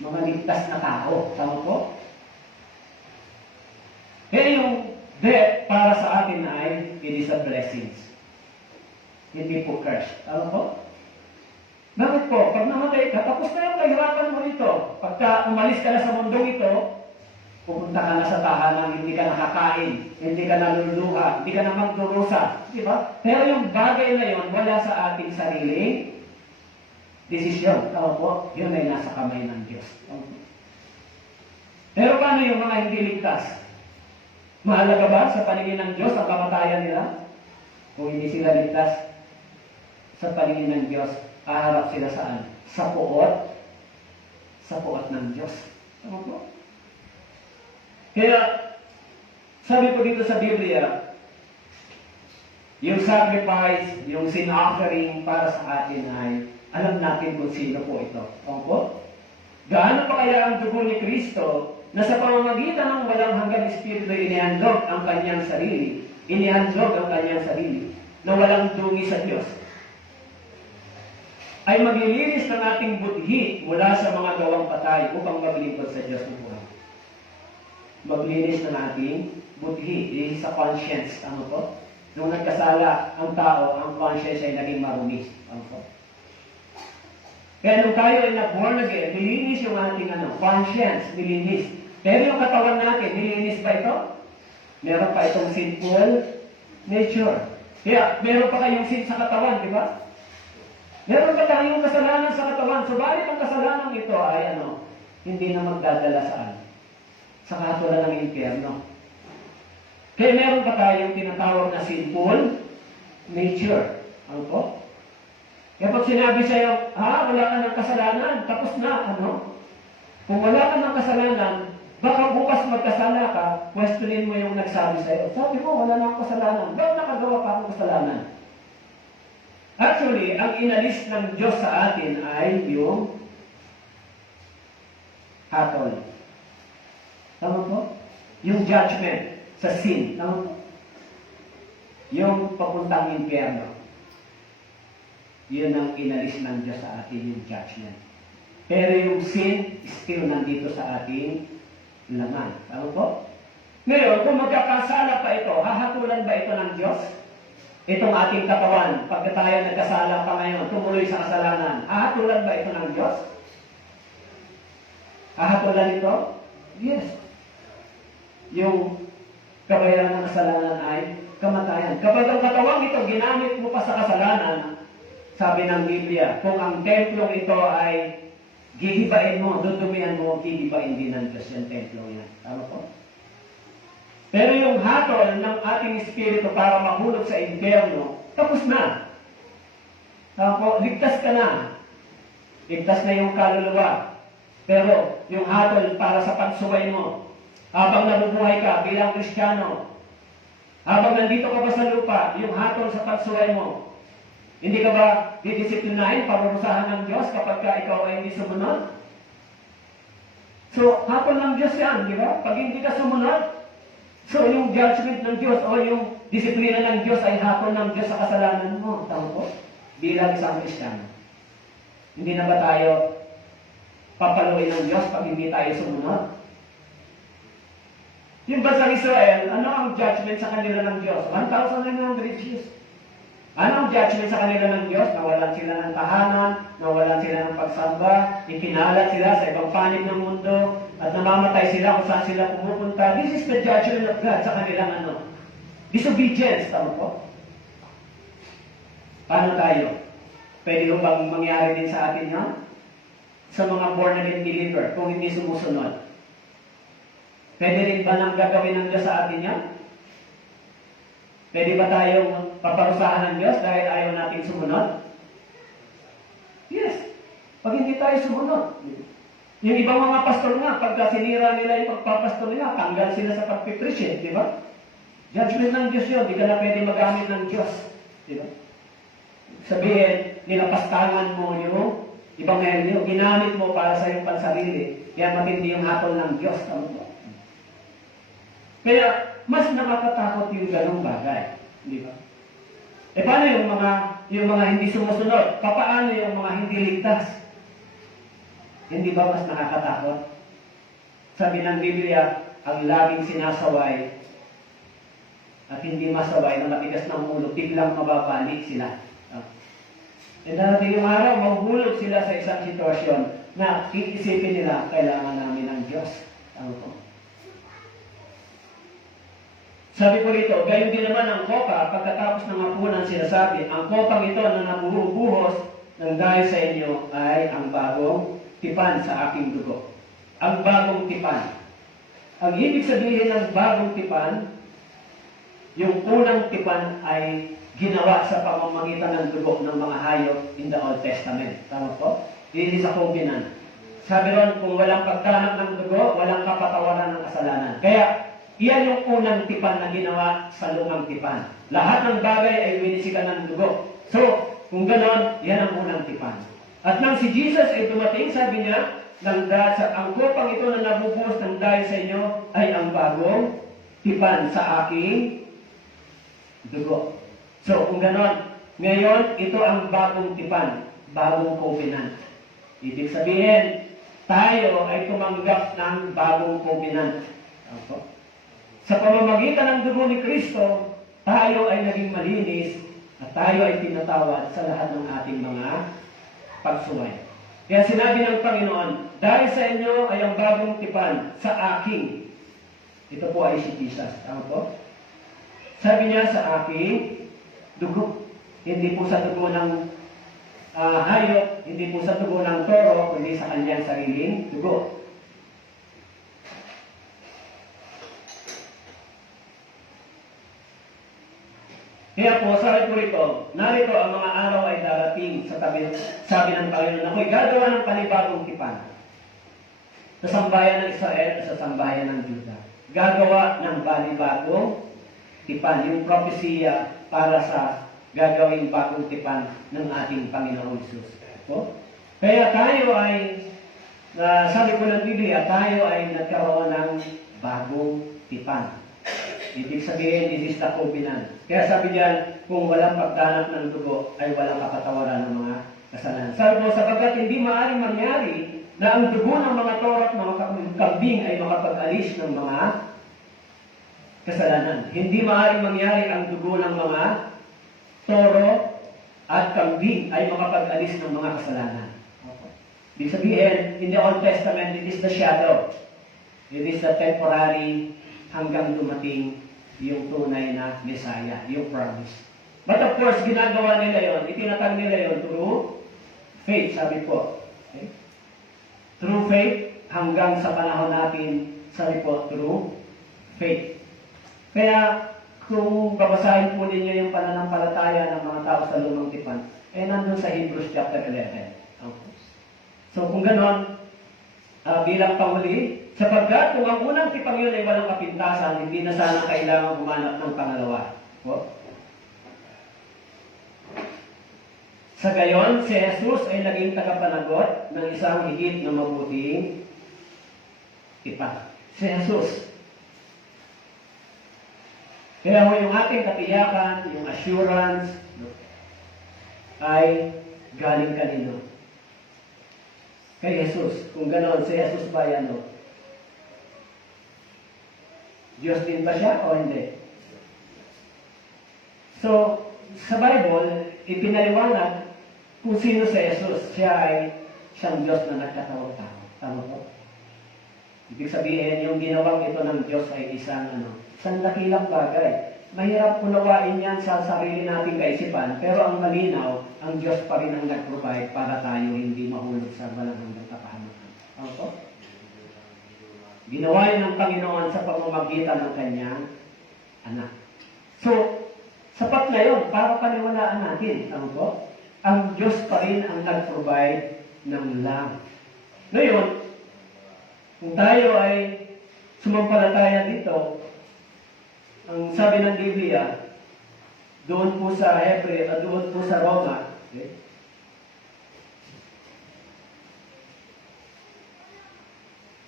Mga ligtas na tao. Tama po? Kaya yung death para sa atin ay it is a blessing. Hindi po curse. Tama po? Bakit po? Pag namatay ka, tapos na yung kahirapan mo rito. Pagka umalis ka na sa mundong ito, pupunta ka na sa tahanan, hindi ka nakakain, hindi ka naluluha, hindi ka na magdurusa. Di ba? Pero yung bagay na yun, wala sa ating sariling desisyon. Tama po? Yun ay nasa kamay ng Diyos. Pero paano yung mga hindi ligtas? Mahalaga ba sa paningin ng Diyos ang kamatayan nila? Kung hindi sila ligtas sa paningin ng Diyos, haharap sila saan? Sa puot ng Diyos. Tama po? Kaya, sabi po dito sa Biblia, yung sacrifice, yung sin offering para sa atin ay, alam natin kung sino po ito. Tama po? Gaano pa kaya ang dugo ni Kristo na sa pamamagitan ng walang hanggang Espiritu inihandog ang kanyang sarili, na walang dungi sa Diyos, ay maglilinis ng ating budhi mula sa mga gawang patay upang maglingkod sa Diyos ng buhay. Maglinis ng ating budhi, sa conscience. Ano po? Nung nagkasala ang tao, ang conscience ay naging marumi. Ano po? Kaya nung tayo ay na-born again, nilinis yung ating conscience, nilinis. Pero yung katawan natin, nilinis ba ito? Meron pa itong sinful nature. Kaya meron pa kayong sin sa katawan, di ba? Meron pa tayong kasalanan sa katawan. Subalit ang kasalanan ito ay hindi na magdadala saan? Sa katulad ng impyerno. Kaya meron pa tayong tinatawag na sinful nature. Ano po? Kaya pag sinabi sa'yo, wala ka ng kasalanan, tapos na, Kung wala ka ng kasalanan, Baka bukas magkasala ka, questionin mo yung nagsabi sa'yo. Sabi mo, wala na akong kasalanan. Bakit nakagawa pa akong kasalanan? Actually, ang inalis ng Diyos sa atin ay yung hatol. Tama po? Yung judgment sa sin. Tama po? Yung papuntang impyerno. Yun ang inalis ng Diyos sa atin, yung judgment. Pero yung sin, still nandito sa ating laman. Tama po? Ngayon, kung magkakasala pa ito, hahatulan ba ito ng Diyos? Itong ating katawan, pagka tayo nagkasala pa ngayon, tumuloy sa kasalanan, hahatulan ba ito ng Diyos? Hahatulan ito? Yes. Yung kabayaran ng kasalanan ay kamatayan. Kapag ang katawang ito ginamit mo pa sa kasalanan, sabi ng Biblia, kung ang templong ito ay gihibain mo, dudumihan mo, gihibain din ng Diyos yung templo yan. Tama po? Pero yung hatol ng ating espiritu para mahulog sa impyerno, tapos na. Tama po? Ligtas ka na. Ligtas na yung kaluluwa. Pero yung hatol para sa pagsuway mo, habang nabubuhay ka bilang Kristiyano, habang nandito ka pa sa lupa, yung hatol sa pagsuway mo, hindi ka ba didisiplinahin, parurusahan ng Diyos kapag ka ikaw ay hindi sumunod? So, hatol ng Diyos yan, di ba? Pag hindi ka sumunod, so yung judgment ng Diyos o yung disiplina ng Diyos ay hatol ng Diyos sa kasalanan mo. Tama po? Bilang isang Kristiyano. Hindi na ba tayo papaluin ng Diyos pag hindi tayo sumunod? Yung bansang Israel, ano ang judgment sa kanila ng Diyos? 1,900 years. Ano ang judgment sa kanila ng Diyos? Nawalan sila ng tahanan, nawalan sila ng pagsamba, ikinalat sila sa ibang panig ng mundo, at namamatay sila kung saan sila pumupunta. This is the judgment of God sa kanilang disobedience. Tama po? Paano tayo? Pwede ho bang mangyari din sa atin yan? Sa mga born-again believer, kung hindi sumusunod. Pwede rin ba nang gagawin ng Diyos sa atin yan? Pwede ba tayong paparusahan ng Diyos dahil ayaw natin sumunod? Yes. Pag hindi tayo sumunod. Yung ibang mga pastor nga, pagka sinira nila yung pagpapastor nila, tanggal sila sa pagpipreach, di ba? Judgment ng Diyos yun. Di ka na pwede magamit ng Diyos. Di ba? Sabihin, nilapastangan mo yung ebanghelyo, ginamit mo para sa iyong pansarili. Kaya matindi yung hatol ng Diyos. Kaya, mas nakakatakot yung ganong bagay. Di ba? E paano yung mga hindi sumusunod? Paano yung mga hindi ligtas? Hindi ba mas nakakatakot? Sabi ng Biblia, ang laging sinasaway at hindi masaway na matigas ng ulo, biglang mababalik sila. E darating yung araw, mahuhulog sila sa isang sitwasyon na iisipin nila, kailangan namin ng Diyos. Tama po. Sabi ko rito, gayon din naman ang kopa, pagkatapos ng hapunan sinasabi, ang kopang ito na nabubuhos ng dahil sa inyo ay ang bagong tipan sa aking dugo. Ang bagong tipan. Ang ibig sabihin ng bagong tipan, yung unang tipan ay ginawa sa pamamagitan ng dugo ng mga hayop in the Old Testament. Tama po? Hindi sa covenant. Sabi ron, kung walang pagdanap ng dugo, walang kapatawaran ng kasalanan. Kaya, iyan yung unang tipan na ginawa sa lumang tipan. Lahat ng bagay ay winisikan ng dugo. So, kung ganon, yan ang unang tipan. At nang si Jesus ay dumating, sabi niya, ang kopang ito na nabubuhos ng dahil sa inyo ay ang bagong tipan sa aking dugo. So, kung ganon, ngayon, ito ang bagong tipan, bagong covenant. Ibig sabihin, tayo ay tumanggap ng bagong covenant. Okay? Sa pamamagitan ng dugo ni Kristo, tayo ay naging malinis at tayo ay pinatawad sa lahat ng ating mga pagsuway. Kaya sinabi ng Panginoon, dahil sa inyo ay ang bagong tipan sa aking. Ito po ay si Jesus. Tama po? Sabi niya sa aking dugo. Hindi po sa dugo ng hayop, hindi po sa dugo ng toro, kundi sa kanyang sariling dugo. Kaya po, sabi ko rito, narito ang mga araw ay darating sa tabi, sabi ng Panginoon, ako'y gagawa ng panibagong tipan. sa sambayan ng Israel at sa sambayan ng Juda. Gagawa ng bagong tipan, yung propesya para sa gagawing bagong tipan ng ating Panginoong Hesus. Kaya tayo ay, sabi ko ng Biblia, tayo ay nagkaroon ng bagong tipan. Ibig sabihin, it is the covenant. Kaya sabi diyan, kung walang pagtanap ng dugo, ay walang kapatawaran ng mga kasalanan. Sabi ko, sapagkat hindi maaaring mangyari na ang dugo ng mga toro at mga kambing ay makapag-alis ng mga kasalanan. Hindi maaaring mangyari ang dugo ng mga toro at kambing ay makapag-alis ng mga kasalanan. Ibig sabihin, in the Old Testament, it is the shadow. It is the temporary hanggang dumating yung tunay na Messiah, yung promise. But of course, ginagawa nila yon, itinatag nila yon through faith, sabi po. Okay? Through faith, hanggang sa panahon natin, sabi po, through faith. Kaya, kung babasahin po ninyo yung pananampalataya ng mga tao sa lumang tipan, nandun sa Hebrews chapter 11. Okay. So, kung ganon, bilang panguli, sapagkat kung ang unang tipang yun ay walang kapintasan, hindi na sana kailangan gumanap ng pangalawa. Sa gayon, si Jesus ay naging tagapanagot ng isang higit na mabuting tipan. Si Jesus. Kaya yung ating katiyakan, yung assurance, ay galing kanino? Kay Jesus. Kung gano'n, si Jesus ba yan? Diyos din ba siya o hindi? So, sa Bible, ipinaliwanag kung sino si Jesus. Siya ay siyang Diyos na nagkatawang tao. Tama po? Ibig sabihin, yung ginawang ito ng Diyos ay isang dakilang bagay. Mahirap unawain yan sa sarili nating kaisipan, pero ang malinaw, ang Diyos pa rin ang nag-provide para tayo hindi mahulog sa walang hanggang kapahamakan. Tama po? Ginawa yun ng Panginoon sa pamamagitan ng kanyang anak. So, sapat na yun para paniwalaan natin. Tama po? Ang Diyos pa rin ang nag-provide ng lamb. Ngayon, kung tayo ay sumampalataya dito, ang sabi ng Biblia, doon po sa doon po sa Roma, okay?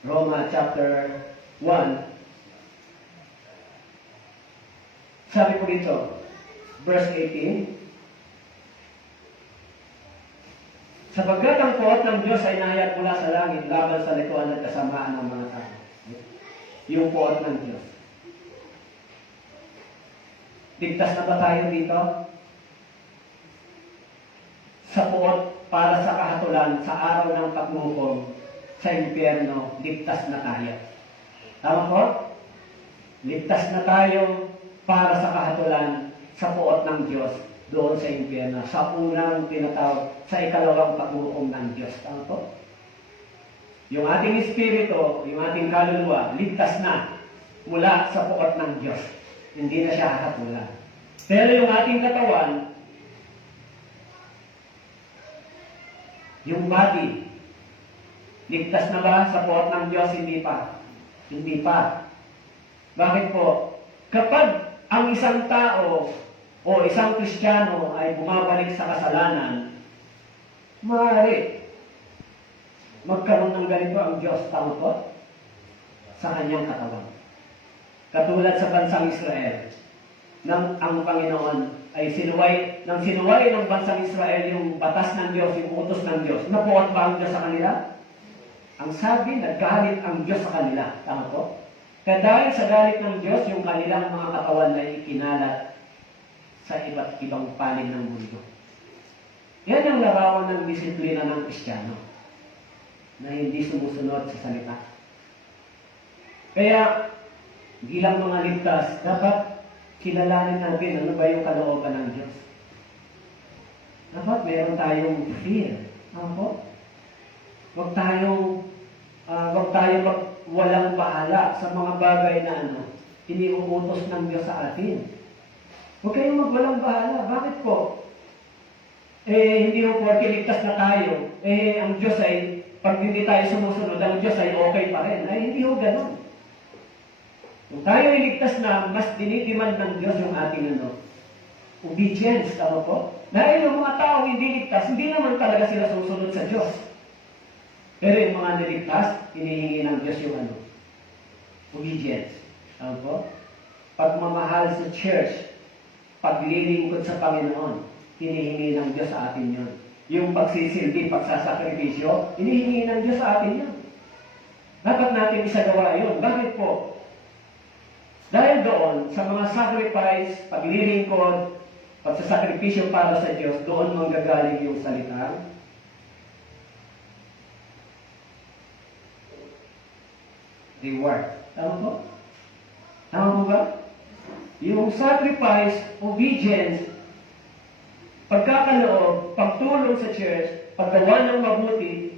Roma chapter 1, sabi po dito, verse 18, sapagkat ang puot ng Diyos ay nahayag mula sa langit laban sa likuan at kasamaan ng mga tao. Yung puot ng Diyos. Ligtas na ba tayo dito? Sa puot para sa kahatulan, sa araw ng pagmukom, sa impyerno, ligtas na tayo. Tama po? Ligtas na tayo para sa kahatulan, sa puot ng Diyos, doon sa impyerno, sa unang tinatawag, sa ikalawang pagmukom ng Diyos. Tama po? Yung ating espiritu, yung ating kaluluwa, ligtas na mula sa puot ng Diyos. Hindi na siya hahatulan. Pero yung ating katawan, yung body, ligtas na ba sa puot ng Diyos? Hindi pa. Hindi pa. Bakit po? Kapag ang isang tao o isang Kristiyano ay bumabalik sa kasalanan, maaari magkaroon ng ganito ang Diyos, tama po? Sa kanyang katawan. Katulad sa bansang Israel, nang ang Panginoon ay sinuway ng bansang Israel yung batas ng Diyos, yung utos ng Diyos. Napuot ba ang Diyos sa kanila? Ang sabi, naggalit ang Diyos sa kanila. Tama po? Kaya dahil sa galit ng Diyos, yung kanilang mga katawan ay ikinalat sa iba't ibang panig ng mundo. Yan ang larawan ng disiplina ng Kristiyano na hindi sumusunod sa salita. Kaya, bilang mga ligtas, dapat kilalanin natin ano ba yung kalooban ng Diyos. Dapat meron tayong fear. Ano po? Huwag tayong walang bahala sa mga bagay na iniuutos ng Diyos sa atin. Huwag kayong magwalang bahala. Bakit po? Hindi po porke ligtas na tayo. Ang Diyos ay pag hindi tayo sumusunod, ang Diyos ay okay pa rin. Ay, hindi ho ganun. Kung tayo iligtas na, mas dinidiman ng Diyos yung ating obedience. Tama po? Dahil yung mga tao hindi ligtas, hindi naman talaga sila susunod sa Diyos. Pero yung mga niligtas, hinihingi ng Diyos yung obedience. Tama po? Pagmamahal sa church, paglilingkod sa Panginoon, hinihingi ng Diyos sa atin yun. Yung pagsisilbi, pagsasakripisyo, hinihingi ng Diyos sa atin yun. Dapat natin isagawa yun. Bakit po? Dahil doon, sa mga sacrifice, paglilingkod, pagsasakripisyo para sa Diyos, doon manggagaling yung salita. Reward. Tama po? Tama po ba? Yung sacrifice, obedience, pagkakaloob, pagtulong sa church, paggawa ng mabuti,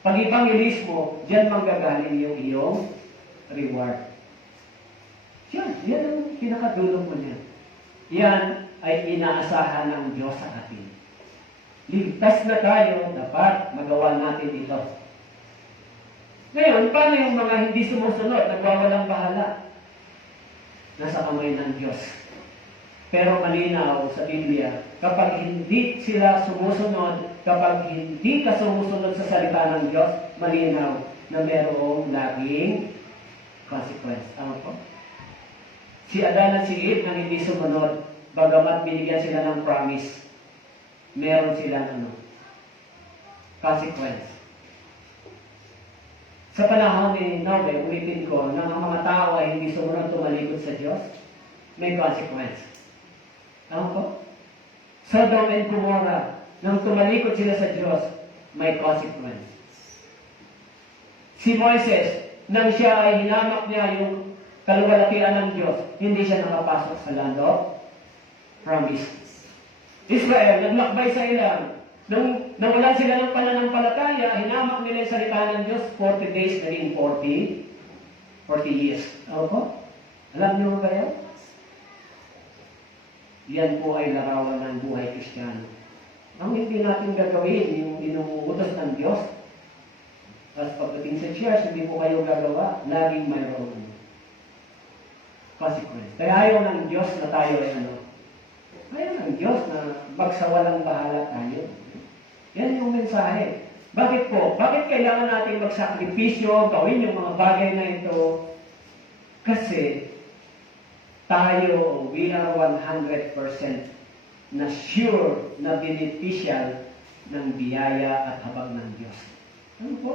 pag-evangelismo, diyan manggagaling yung iyong reward. Yan ang pinakadulong mo niya. Yan ay inaasahan ng Diyos sa atin. Ligtas na tayo, dapat magawa natin ito. Ngayon, paano yung mga hindi sumusunod, nagwawalang bahala? Nasa kamay ng Diyos. Pero malinaw sa Biblia, kapag hindi sila sumusunod, kapag hindi ka sumusunod sa salita ng Diyos, malinaw na merong laging consequence. Tama po? Si Adan at si Eve nang hindi sumunod, bagamat binigyan sila ng promise, meron silang consequence. Sa panahon ni Noe, ulitin ko, nang ang mga tao ay hindi sumunod tumalikod sa Diyos, may consequence. Tama po? Sodom and Gomorrah, nang tumalikod sila sa Diyos, may consequence. Si Moises, nang siya ay hinamak niya yung kaluwalhatian ng Diyos, hindi siya nakapasok sa land of promise. Israel, naglakbay sa ilang. Nung nawalan sila ng pananampalataya, hinamak nila yung salita ng Diyos, 40 days, naging 40 years. Ano po? Alam niyo ba yan? Yan po ay larawan ng buhay Kristiyano. Ang hindi natin gagawin, yung inuutos ng Diyos, tapos pagdating sa church, hindi po kayo gagawa, laging mayroon consequence. Kaya ayaw ng Diyos na tayo ay ayaw ng Diyos na magsawalang bahala tayo. Yan yung mensahe. Bakit po? Bakit kailangan natin magsakripisyo, gawin yung mga bagay na ito? Kasi tayo, we are 100% na sure na beneficial ng biyaya at habag ng Diyos. Ano po?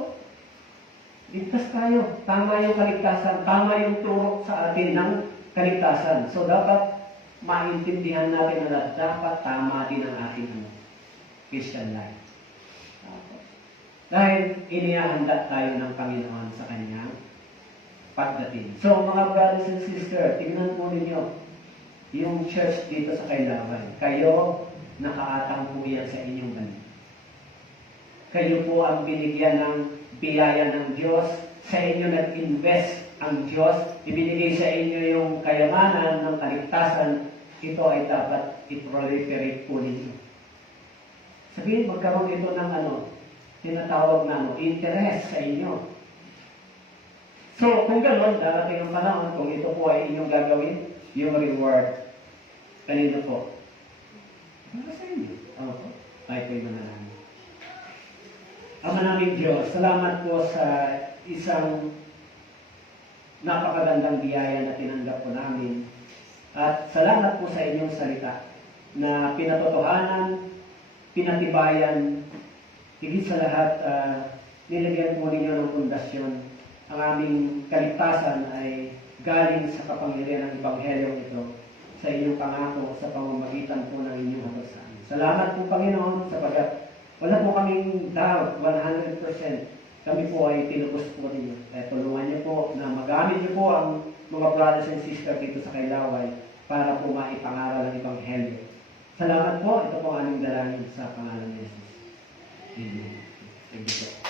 Ligtas tayo. Tama yung kaligtasan. Tama yung turo sa atin ng kaligtasan. So, dapat maintindihan natin na dapat tama din ang ating Christian life. Dahil inihahanda tayo ng Panginoon sa Kanyang pagdating. So, mga brothers and sisters, tingnan po ninyo yung church dito sa Kailaban. Kayo, nakaatang po yan sa inyong banal. Kayo po ang binigyan ng biyaya ng Diyos. Sa inyo nag-invest ang Diyos. Ibinigay sa inyo yung kayamanan ng kaligtasan. Ito ay dapat i-proliferate po ninyo. Sabihin, magkaroon ito ng tinatawag na interest sa inyo. So, kung gano'n, darating ang panahon, kung ito po ay inyong gagawin, yung reward, kanino po? Para sa inyo. Ano po? Tayo po'y manalangin. Ama naming Diyos, salamat po sa isang napakagandang biyaya na tinanggap po namin. At salamat po sa inyong salita na pinatotohanan, pinatibayan, higit sa lahat, nilagyan po ninyo ng pundasyon. Ang aming kaligtasan ay galing sa kapangyarihan ng Ebanghelyo ito sa inyong pangako sa pamamagitan po ng inyong hatasan. Salamat po, Panginoon, sapagat wala po kaming doubt, 100%. Kami po ay tinubos po ninyo. Kaya tulungan niyo po na magamit niyo po ang mga brothers and sisters dito sa Kailaway para po maipangaral ang Ebanghelyo. Salamat po. Ito po ang aming dalangin sa pangalan ni Jesus. Amen. Thank you po.